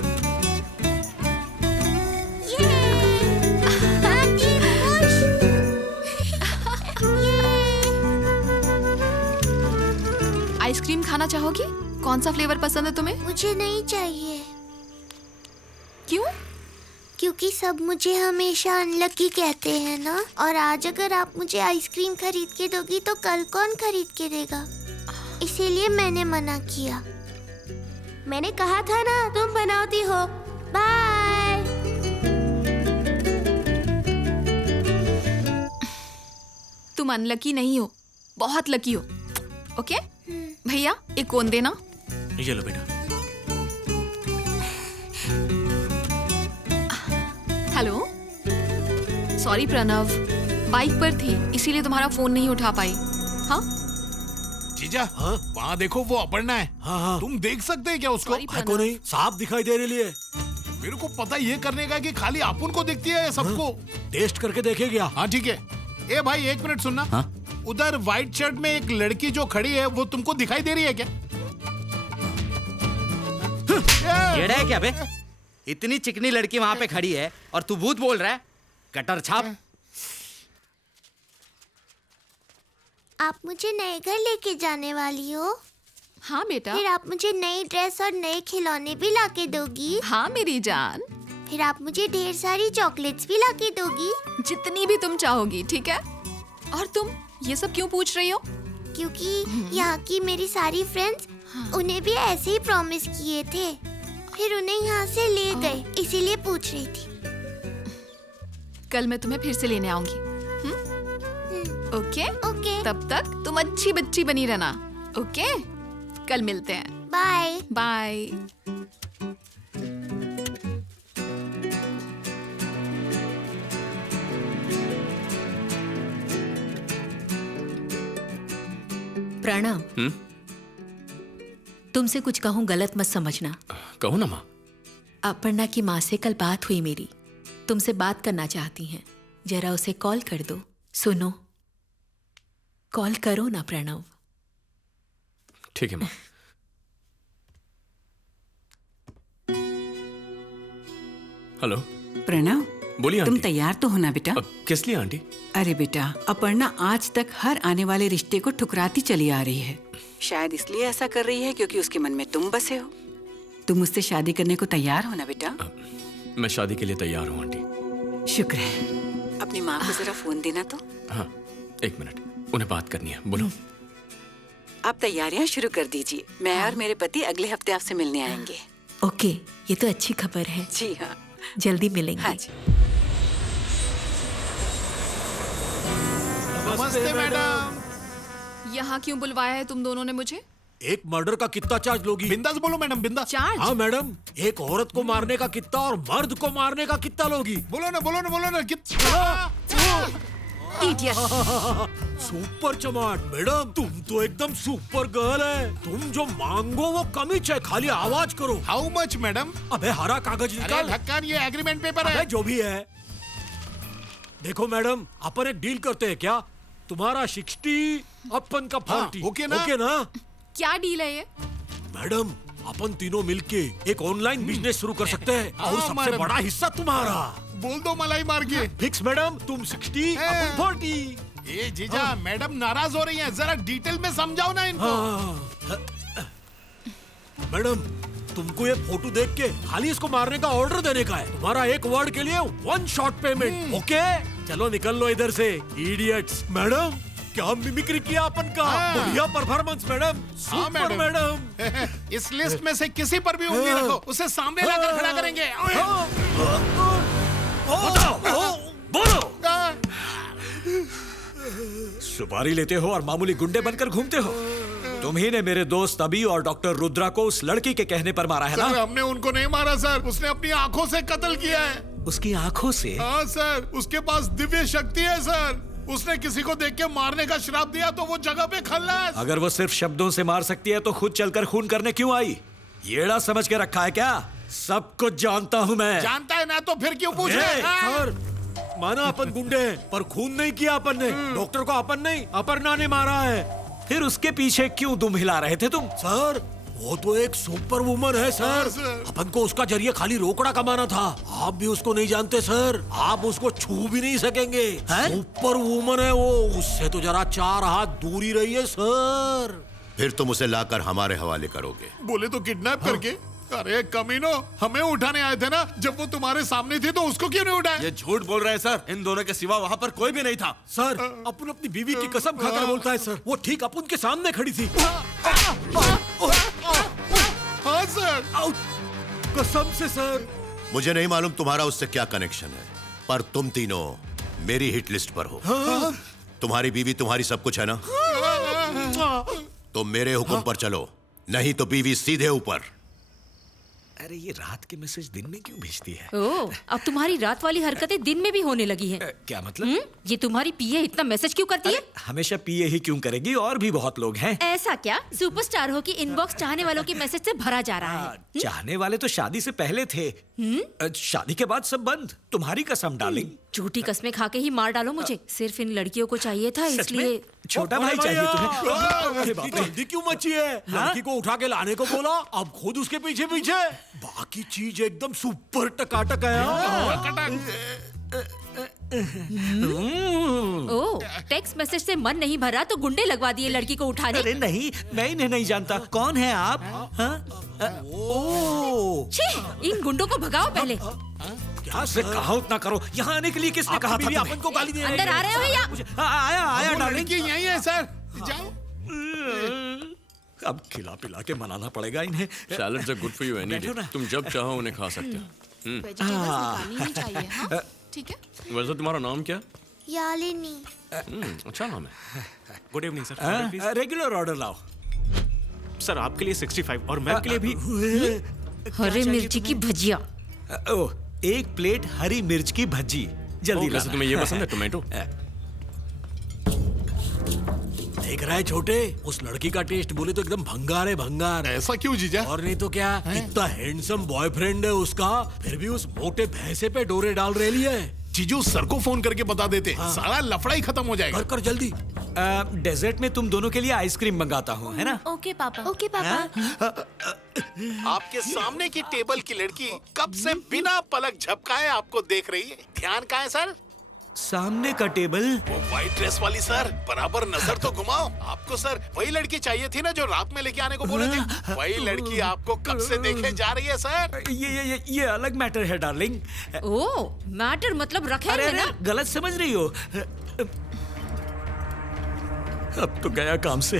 आइसक्रीम खाना चाहोगी? कौन सा फ्लेवर पसंद है तुम्हें? मुझे नहीं चाहिए। क्यों? क्योंकि सब मुझे हमेशा अनलकी कहते हैं ना, और आज अगर आप मुझे आइसक्रीम खरीद के दोगी तो कल कौन खरीद के देगा? इसीलिए मैंने मना किया। मैंने कहा था ना तुम बनाती हो। बाय। तुम अनलकी नहीं हो, बहुत लकी हो। ओके भैया, एक कोन देना। ये लो बेटा। हेलो, सॉरी प्रणव, बाइक पर थी इसीलिए तुम्हारा फोन नहीं उठा पाई। हाँ जीजा, वहाँ देखो वो अपर्णा है। हाँ। तुम देख सकते हैं क्या उसको? को नहीं, साफ दिखाई दे रही है। मेरे को पता ये करने का कि खाली अपन को दिखती है या सबको? टेस्ट करके देखेगा। हाँ ठीक है। ए भाई, एक मिनट सुनना। हाँ? उधर व्हाइट शर्ट में एक लड़की जो खड़ी है वो तुमको दिखाई दे रही है क्या? येड़ा है क्या बे? इतनी चिकनी लड़की वहां पे खड़ी है और तू भूत बोल रहा है? कटर छाप। आप मुझे नए घर लेके जाने वाली हो? हाँ बेटा। फिर आप मुझे नई ड्रेस और नए खिलौने भी लाके दोगी? हाँ मेरी जान। फिर आप मुझे ढेर सारी चॉकलेट्स भी लाके दोगी? जितनी भी तुम चाहोगी, ठीक है? और तुम ये सब क्यों पूछ रही हो? क्योंकि यहाँ की मेरी सारी फ्रेंड्स उन्हें भी ऐसे ही प्रॉमिस किए थे, फिर उन्हें यहाँ से ले गए, इसीलिए पूछ रही थी। कल मैं तुम्हें फिर से लेने आऊंगी। ओके? ओके। तब तक तुम अच्छी बच्ची बनी रहना। ओके? कल मिलते हैं। बाय। बाय। प्रणव, तुमसे कुछ कहूँ गलत मत समझना। कहो ना माँ। अपर्णा की माँ से कल बात हुई मेरी, तुमसे बात करना चाहती हैं। जरा उसे कॉल कर दो। सुनो, कॉल करो ना प्रणव। ठीक है माँ। हेलो प्रणव, बोलिए तुम आंटी। तैयार तो हो ना बेटा? किस लिए आंटी? अरे बेटा, अपर्णा आज तक हर आने वाले रिश्ते को ठुकराती चली आ रही है। शायद इसलिए ऐसा कर रही है क्योंकि उसके मन में तुम बसे हो। तुम मुझसे शादी करने को तैयार हो ना बेटा? मैं शादी के लिए तैयार हूँ आंटी। शुक्र है। अपनी माँ को जरा फोन देना तो। हाँ, एक मिनट, उन्हें बात करनी है। बोलो। आप तैयारियां शुरू कर दीजिए। मैं और मेरे पति अगले हफ्ते आपसे मिलने आएंगे। ओके, ये तो अच्छी खबर है। जी हाँ, जल्दी मिलेंगे। हाँ जी। नमस्ते मैडम। यहाँ क्यों बुलवाया है तुम दोनों ने मुझे? एक मर्डर का कितना चार्ज लोगी? बिंदास बोलो मैडम, बिंदास। चार्ज? हाँ मैडम, एक औरत को मारने का कितना और मर्द को मारने का कितना लोगी? बोलो ना, बोलो ना, बोलो ना, कितना? सुपर चमाट मैडम, तुम तो एकदम सुपर गर्ल है। तुम जो मांगो वो कम ही चाहिए, खाली आवाज करो। How much madam? अबे हरा कागज निकाल। ढक्कन, ये एग्रीमेंट पेपर है। अबे जो भी है। देखो मैडम, अपन एक डील करते हैं क्या? तुम्हारा 60, अपन का 40। ओके ना? ओके ना? क्या डील है ये? मैडम, अपन तीनों मिलके एक ऑनलाइन बिजनेस शुरू कर सकते हैं और सबसे बड़ा हिस्सा तुम्हारा। बोल दो मलाई मार के। फिक्स मैडम, तुम 60, अपन 40। ये जीजा, मैडम नाराज हो रही हैं, जरा डिटेल में समझाओ ना इनको। मैडम, तुमको ये फोटो देख के खाली इसको मारने का ऑर्डर देने का है। तुम्हारा एक वर्ड के लिए 1 शॉट पेमेंट। ओके? चलो निकल लो इधर से, इडियट्स। मैडम, क्या मिमिक्री किया अपन का? बढ़िया परफॉर्मेंस मैडम, सुपर मैडम। इस लिस्ट में से किसी पर भी उंगली रखो, उसे सामने लाकर खड़ा करेंगे। बोलो। सुपारी लेते हो और मामूली गुंडे बनकर घूमते हो। तुम ही ने मेरे दोस्त अभी और डॉक्टर रुद्रा को उस लड़की के कहने पर मारा है ना? सर, हमने उनको नहीं मारा सर, उसने अपनी आंखों से कत्ल किया है। उसकी आंखों से? हाँ सर, उसके पास दिव्य शक्ति है सर। उसने किसी को देख के मारने का श्राप दिया तो वो जगह पे खल्लास। अगर वो सिर्फ शब्दों से मार सकती है तो खुद चलकर खून करने क्यों आई? येड़ा समझ के रखा है क्या? सब कुछ जानता हूँ मैं। जानता है ना तो फिर क्यों पूछ रहे? सर, माना अपन गुंडे हैं, पर खून नहीं किया अपन ने। डॉक्टर को अपन नहीं, अपर्णा ने मारा है। फिर उसके पीछे क्यों दुम हिला रहे थे तुम? सर, वो तो एक सुपर वुमन है सर। अपन को उसका जरिए खाली रोकड़ा कमाना था। आप भी उसको नहीं जानते सर, आप उसको छू भी नहीं सकेंगे। सुपर वुमन है वो, उससे तो जरा 4 हाथ दूरी रहिए सर। फिर तुम उसे लाकर हमारे हवाले करोगे? बोले तो किडनैप करके। अरे कमीनो, हमें उठाने आए थे ना? जब वो तुम्हारे सामने थी तो उसको क्यों नहीं उठाया? ये झूठ बोल रहे हैं सर, इन दोनों के सिवा वहाँ पर कोई भी नहीं था। सर, अपन अपनी बीवी की कसम खाकर बोलता है सर, वो ठीक अपन के सामने खड़ी थी। हाँ सर, कसम से सर। मुझे नहीं मालूम तुम्हारा उससे क्या कनेक्शन है, पर तुम तीनों मेरी हिट लिस्ट पर हो। तुम्हारी बीवी तुम्हारी सब कुछ है ना? तो मेरे हुक्म पर चलो, नहीं तो बीवी सीधे ऊपर। अरे ये रात के मैसेज दिन में क्यों भेजती है? ओह, अब तुम्हारी रात वाली हरकतें दिन में भी होने लगी हैं। क्या मतलब? ये तुम्हारी पीए इतना मैसेज क्यों करती है? हमेशा पीए ही क्यों करेगी? और भी बहुत लोग हैं। ऐसा क्या? सुपरस्टार हो कि इनबॉक्स चाहने वालों की मैसेज से भरा जा रहा है। चाहने वाले तो शादी से पहले थे, शादी के बाद सब बंद। तुम्हारी कसम डार्लिंग। झूठी कस्में खा के ही मार डालो मुझे। सिर्फ इन लड़कियों को चाहिए था, इसलिए। छोटा भाई चाहिए तुम्हें? जल्दी क्यों मची है? लड़की को उठा के लाने को बोला, अब खुद उसके पीछे पीछे। बाकी चीज एकदम सुपर टकाटक है। ओह, टेक्स्ट मैसेज से मन नहीं भरा तो गुंडे लगवा दिए लड़की को उठाने। अरे नहीं, मैं इन्हें नहीं जानता। कौन है आप? इन गुंडों को भगाओ पहले। क्या से कहा उतना करो। यहाँ आने के लिए किसने कहा था? अपन को गाली दे अंदर आ रहे हो या? आया डार्लिंग। यही है सर, जाओ। अब खिला पिला के मनाना पड़ेगा इन्हें। Salads are good for you any day. तुम जब चाहो उन्हें खा सकते हो। ठीक है। वैसे तुम्हारा नाम क्या? यालिनी। अच्छा नाम है। Good evening sir. Regular order लाओ। सर आपके लिए 65 और मैम के लिए भी हरी मिर्ची की भजिया। ओह, 1 प्लेट हरी मिर्च की भजी जल्दी वैसे तुम्हें ये पसंद है टोमेटो? देख रहा है छोटे, उस लड़की का टेस्ट बोले तो एकदम भंगार है, भंगार। ऐसा क्यों जीजा? और नहीं तो क्या, इतना हैंडसम बॉयफ्रेंड है उसका, फिर भी उस मोटे भैंसे पे डोरे डाल रही है। जीजू सर को फोन करके बता देते, सारा लफड़ा ही खत्म हो जाएगा। कर जल्दी। डेजर्ट में तुम दोनों के लिए आइसक्रीम मंगाता हूँ, है ना? ओके पापा। ओके पापा। आपके सामने की टेबल की लड़की कब से बिना पलक झपकाए आपको देख रही है। ध्यान कहाँ है सर? सामने का टेबल। वो व्हाइट ड्रेस वाली सर, बराबर नजर तो घुमाओ। आपको सर वही लड़की चाहिए थी ना जो रात में लेके आने को बोले थे। वही लड़की आपको कब से देखे जा रही है सर। ये अलग मैटर है डार्लिंग। ओ, मैटर मतलब रखेंगे ना? गलत समझ रही हो। अब तो गया काम से,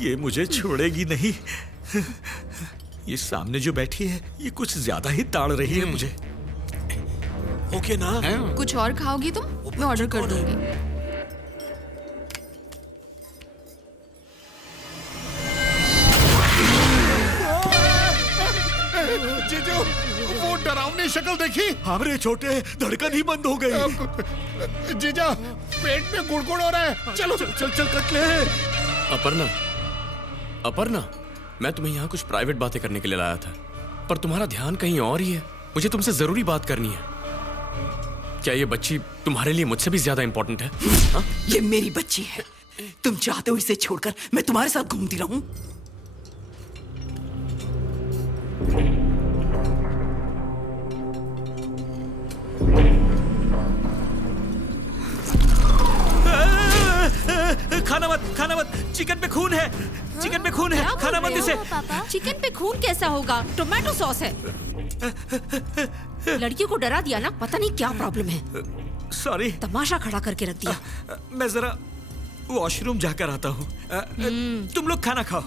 ये मुझे छोड़ेगी नहीं। ये सामने जो बैठी है ये कुछ ज्यादा ही ताड़ रही है मुझे। ओके ना? कुछ और खाओगी तुम? मैं ऑर्डर कर दूंगी। जीजू वो डरावनी शक्ल देखी? हमरे छोटे, धड़कन ही बंद हो गई। जीजा पेट में गुड़गुड़ हो रहा है। चलो चल कट ले। अपर्णा, मैं तुम्हें यहाँ कुछ प्राइवेट बातें करने के लिए लाया था, पर तुम्हारा ध्यान कहीं और ही है। मुझे तुमसे जरूरी बात करनी है। क्या ये बच्ची तुम्हारे लिए मुझसे भी ज्यादा इंपॉर्टेंट है? ये मेरी बच्ची है। तुम चाहते हो इसे छोड़कर मैं तुम्हारे साथ घूमती रहूं? खाना मत, चिकन पे खून है, चिकन पे खून है, खाना मत इसे। चिकन पे खून कैसा होगा? टोमेटो सॉस है। लड़की को डरा दिया ना, पता नहीं क्या प्रॉब्लम है। सॉरी। तमाशा खड़ा करके रख दिया। मैं जरा वॉशरूम जाकर आता हूँ। तुम लोग खाना खाओ।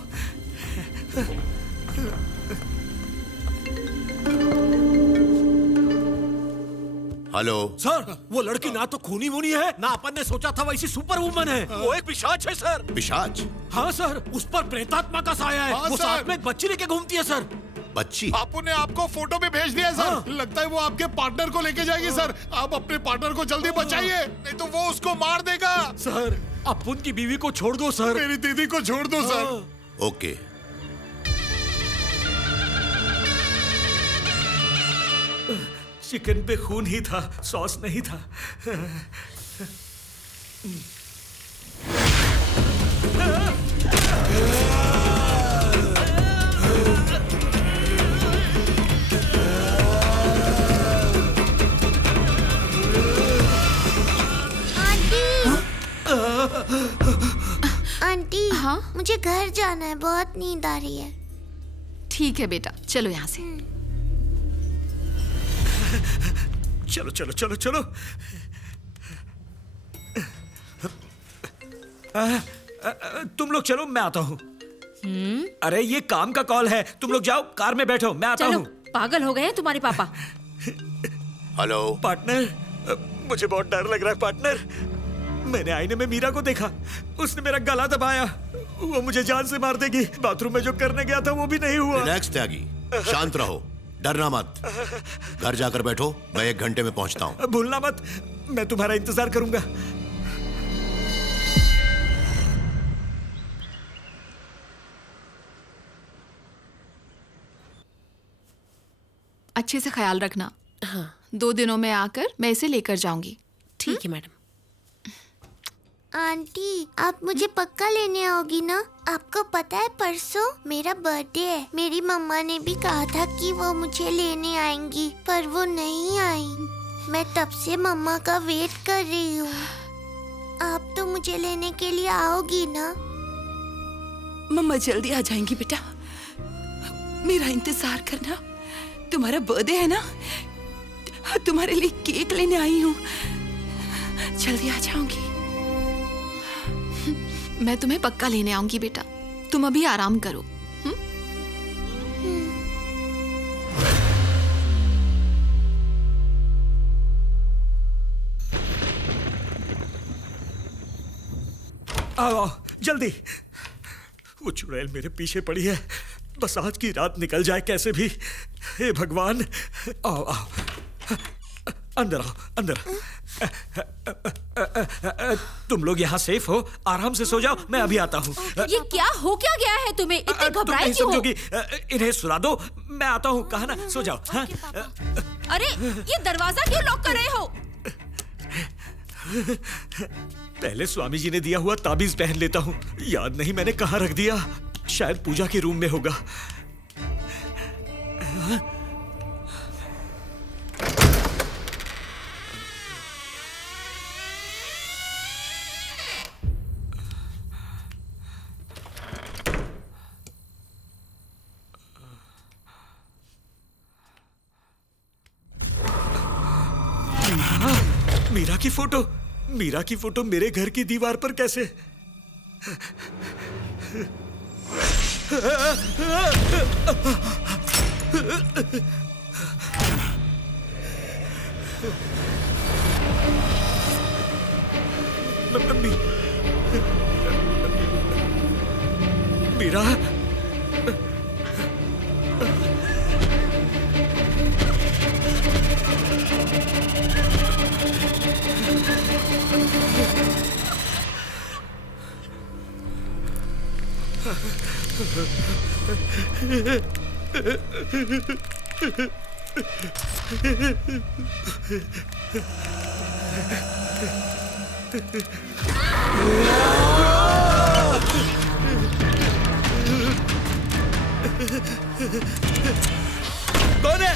हेलो सर, वो लड़की ना तो खूनी वूनी है, ना अपन ने सोचा था वैसी सुपर वुमन है। वो एक पिशाच है सर। पिशाच? हाँ सर, उस पर प्रेतात्मा का साया है। वो साथ में एक बच्ची लेके घूमती है सर। बच्ची? बापू ने आपको फोटो भी भेज दिया सर। हाँ। लगता है वो आपके पार्टनर को लेके जाएगी सर। आप अपने पार्टनर को जल्दी बचाइए, नहीं तो वो उसको मार देगा। सर, अपन की बीवी को छोड़ दो सर। मेरी दीदी को छोड़ दो सर। ओके। चिकन पे खून ही था, सॉस नहीं था। आंटी, हाँ? मुझे घर जाना है, बहुत नींद आ रही है। ठीक है बेटा, चलो यहाँ से। चलो चलो चलो चलो। तुम लोग चलो, मैं आता हूँ। अरे ये काम का कॉल है, तुम लोग जाओ, कार में बैठो, मैं आता हूँ। पागल हो गए हैं तुम्हारे पापा। हेलो पार्टनर, मुझे बहुत डर लग रहा है पार्टनर। मैंने आईने में मीरा को देखा, उसने मेरा गला दबाया। वो मुझे जान से मार देगी। बाथरूम में जो करने गया था वो भी नहीं हुआ। रिलैक्स त्यागी, शांत रहो, डरना मत। घर जाकर बैठो, मैं 1 घंटे में पहुंचता हूँ। भूलना मत, मैं तुम्हारा इंतजार करूंगा। अच्छे से ख्याल रखना। हाँ। 2 दिनों में आकर मैं इसे लेकर जाऊंगी। ठीक है मैडम। आंटी, आप मुझे पक्का लेने आओगी ना? आपको पता है परसों मेरा बर्थडे है। मेरी मम्मा ने भी कहा था कि वो मुझे लेने आएंगी, पर वो नहीं आई। मैं तब से मम्मा का वेट कर रही हूँ। आप तो मुझे लेने के लिए आओगी ना? मम्मा जल्दी आ जाएंगी बेटा, मेरा इंतजार करना। तुम्हारा बर्थडे है ना, तुम्हारे लिए केक लेने आई हूँ, जल्दी आ जाऊंगी। मैं तुम्हें पक्का लेने आऊंगी बेटा। तुम अभी आराम करो। आओ जल्दी। वो चुड़ैल मेरे पीछे पड़ी है, बस आज की रात निकल जाए कैसे भी। हे भगवान, आओ आओ, अंदर आओ अंदर। तुम लोग यहाँ सेफ हो, आराम से सो जाओ, मैं अभी आता हूँ। ये क्या हो क्या गया है तुम्हें? इतने घबराए क्यों हो? समझोगी, इन्हें सुला दो, मैं आता हूँ। कहा ना, सो जाओ। हाँ? अरे ये दरवाजा क्यों लॉक कर रहे हो? पहले स्वामी जी ने दिया हुआ ताबीज पहन लेता हूँ। याद नहीं मैंने कहाँ रख दिया, शायद पूजा के रूम में होगा। मीरा की फोटो, मीरा की फोटो मेरे घर की दीवार पर कैसे? मीरा, कौन है?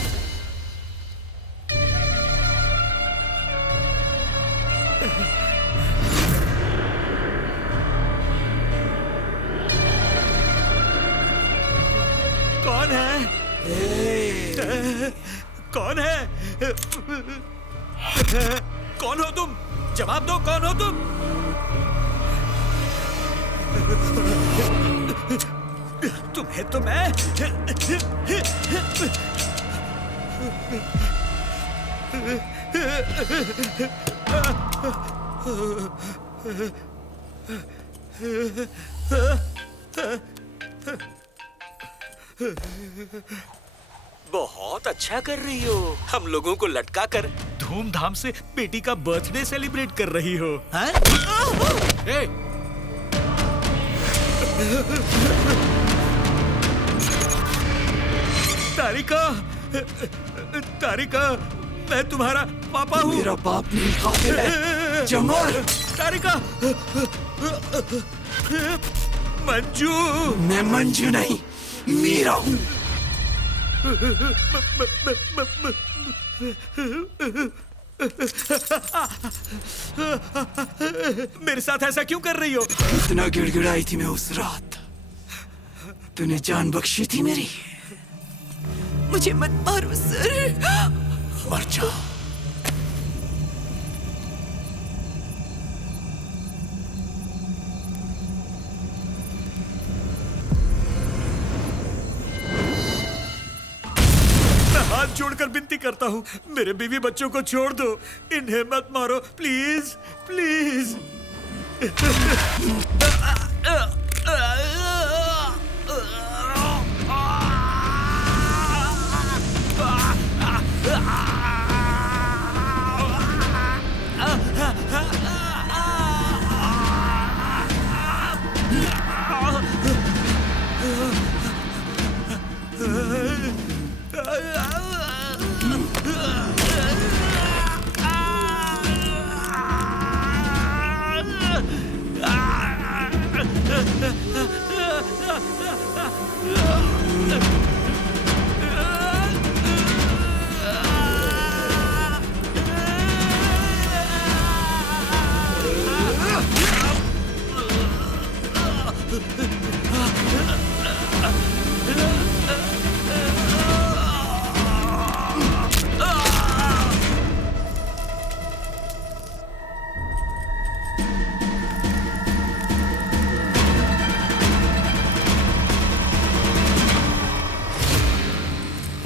कौन है? कौन है? कौन हो तुम? जवाब दो, कौन हो तुम? तुम्हें तो मैं बहुत अच्छा कर रही हो। हम लोगों को लटका कर धूमधाम से बेटी का बर्थडे सेलिब्रेट कर रही हो। हाँ? तारिका, तारिका, मैं तुम्हारा पापा हूँ। मेरा बाप नहीं, कातिल है, जमाल। तारिका, मंजू। मैं मंजू नहीं, मीरा हूँ। मेरे साथ ऐसा क्यों कर रही हो? इतना गिड़गिड़ाई थी मैं उस रात, तूने जान बख्शी थी मेरी। मुझे मत मारो सर। मर जा। हाथ जोड़कर विनती करता हूँ, मेरे बीवी बच्चों को छोड़ दो, इन्हें मत मारो, प्लीज प्लीज।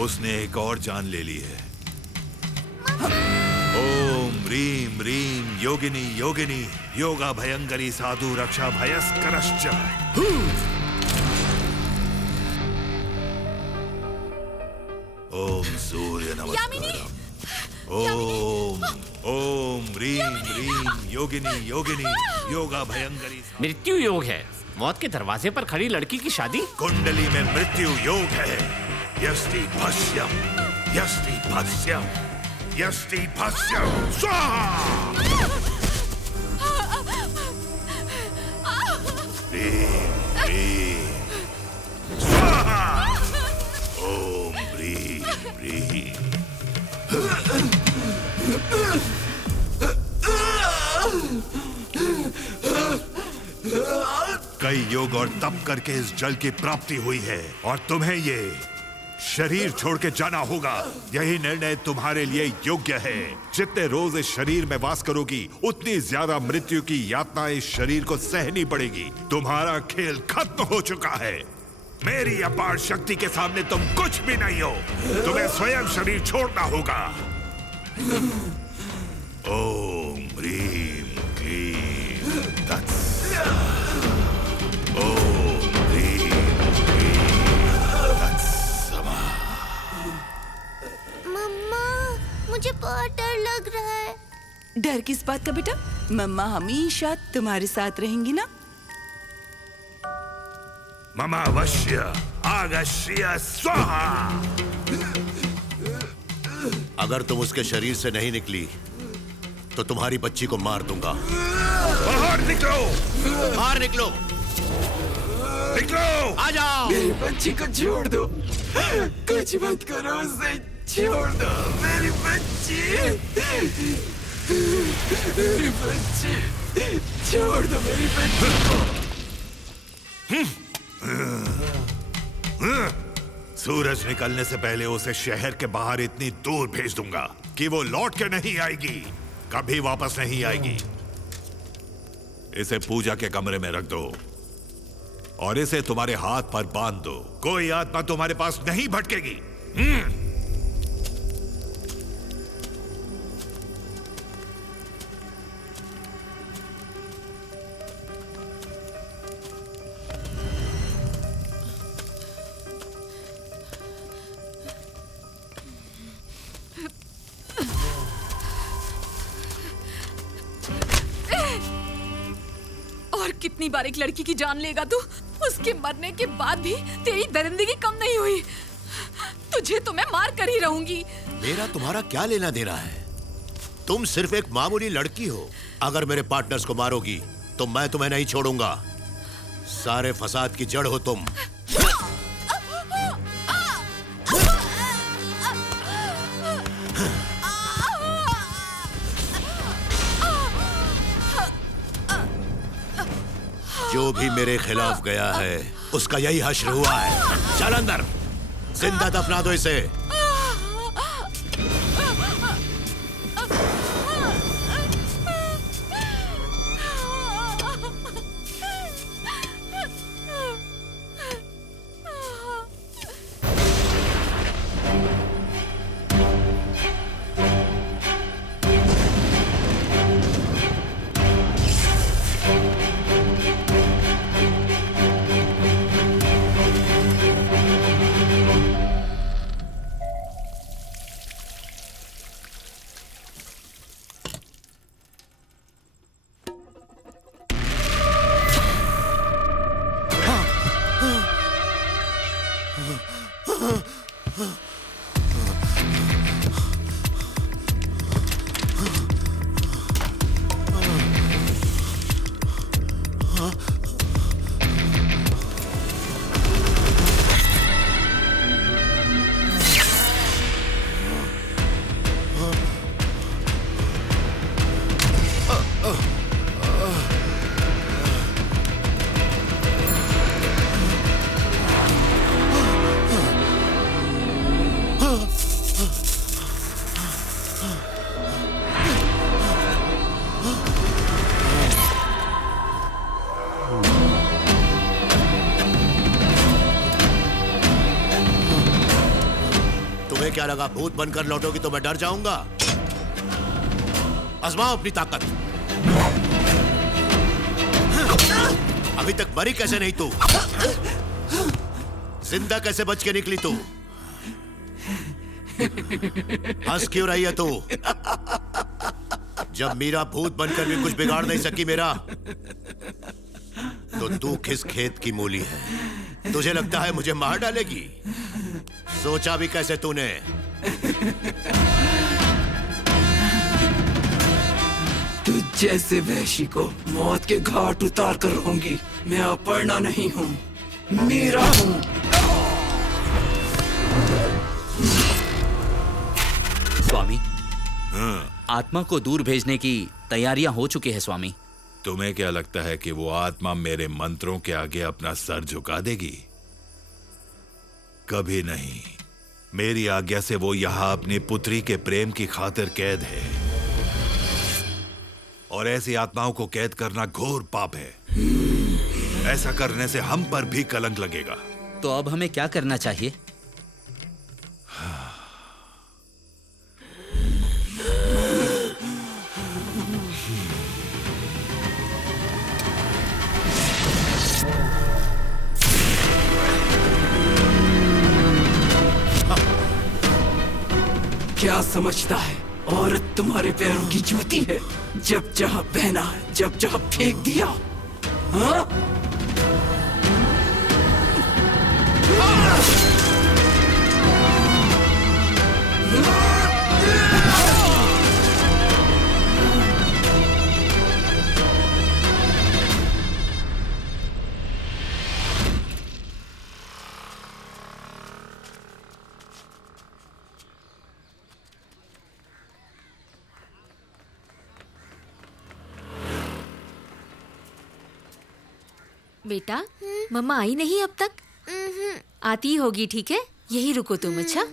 उसने एक और जान ले ली है। ओम ह्रीम ह्रीम योगिनी योगिनी योगा भयंकरी साधु रक्षा भयस्करश्च। ओम सूर्य नमस्कारम। ओम ह्रीम ह्रीम योगिनी योगिनी योगा भयंकरी। मृत्यु योग है। मौत के दरवाजे पर खड़ी लड़की की शादी। कुंडली में मृत्यु योग है। यस्ति भस्यम यस्ति भस्यम यस्ति भस्यम स्वाहा। ह्रीम ह्रीम स्वाहा। ओम ह्रीम ह्रीम। कई योग और तप करके इस जल की प्राप्ति हुई है और तुम्हें ये शरीर छोड़ के जाना होगा। यही निर्णय तुम्हारे लिए योग्य है। जितने रोज इस शरीर में वास करोगी उतनी ज्यादा मृत्यु की यातना इस शरीर को सहनी पड़ेगी। तुम्हारा खेल खत्म हो चुका है। मेरी अपार शक्ति के सामने तुम कुछ भी नहीं हो। तुम्हें स्वयं शरीर छोड़ना होगा। ओम ह्रीम क्लीम तत्स। ओम ह्रीम क्लीम तत्समा। मम्मा, मुझे बहुत डर लग रहा है। डर किस बात का बेटा? मम्मा हमेशा तुम्हारे साथ रहेंगी ना। ममावश्य आगश्य स्वाहा। अगर तुम उसके शरीर से नहीं निकली तो तुम्हारी बच्ची को मार दूंगा। बाहर निकलो। बाहर निकलो। निकलो। आ जाओ। मेरी बच्ची को छोड़ दो। कुछ मत करो, उसे छोड़ दो। मेरी बच्ची, मेरी बच्ची, छोड़ दो मेरी बच्ची को। सूरज निकलने से पहले उसे शहर के बाहर इतनी दूर भेज दूंगा कि वो लौट के नहीं आएगी, कभी वापस नहीं आएगी। इसे पूजा के कमरे में रख दो और इसे तुम्हारे हाथ पर बांध दो। कोई आत्मा तुम्हारे पास नहीं भटकेगी। और कितनी बार एक लड़की की जान लेगा तू? उसके मरने के बाद भी तेरी दरिंदगी कम नहीं हुई। तुझे तो मैं मार कर ही रहूंगी। मेरा तुम्हारा क्या लेना देना है? तुम सिर्फ एक मामूली लड़की हो। अगर मेरे पार्टनर्स को मारोगी तो मैं तुम्हें नहीं छोड़ूंगा। सारे फसाद की जड़ हो तुम। जो भी मेरे खिलाफ गया है उसका यही हश्र हुआ है। चल अंदर, जिंदा दफना दो इसे। क्या लगा भूत बनकर लौटोगी तो मैं डर जाऊंगा? आजमाओ अपनी ताकत। अभी तक मरी कैसे नहीं तू? जिंदा कैसे बच के निकली तू? हंस क्यों रही है तू? जब मीरा भूत बनकर भी कुछ बिगाड़ नहीं सकी मेरा, तो तू किस खेत की मूली है? तुझे लगता है मुझे मार डालेगी? सोचा भी कैसे तूने? तू जैसे वहशी को मौत के घाट उतार कर रहूंगी। मैं अपर्णा नहीं हूँ, मीरा हूँ। स्वामी, आत्मा को दूर भेजने की तैयारियां हो चुकी है स्वामी। तुम्हें क्या लगता है कि वो आत्मा मेरे मंत्रों के आगे अपना सर झुका देगी? कभी नहीं। मेरी आज्ञा से वो यहां अपनी पुत्री के प्रेम की खातिर कैद है, और ऐसी आत्माओं को कैद करना घोर पाप है। ऐसा करने से हम पर भी कलंक लगेगा। तो अब हमें क्या करना चाहिए? क्या समझता है औरत तुम्हारे पैरों की जूती है? जब जहां पहना है, जब जहां फेंक दिया। हाँ? बेटा, मम्मा आई नहीं अब तक? आती होगी, ठीक है? यही रुको तुम। अच्छा,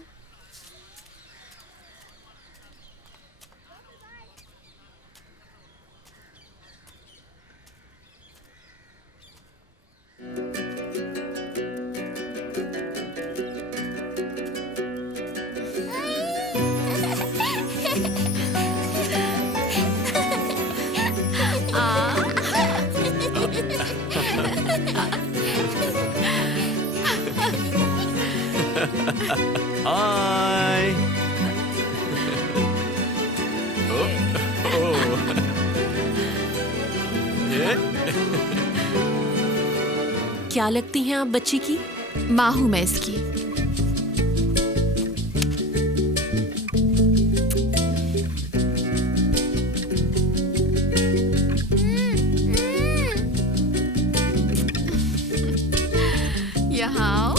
हाय। क्या लगती हैं आप बच्ची की? माँ हूं मैं इसकी। यहाँ आओ।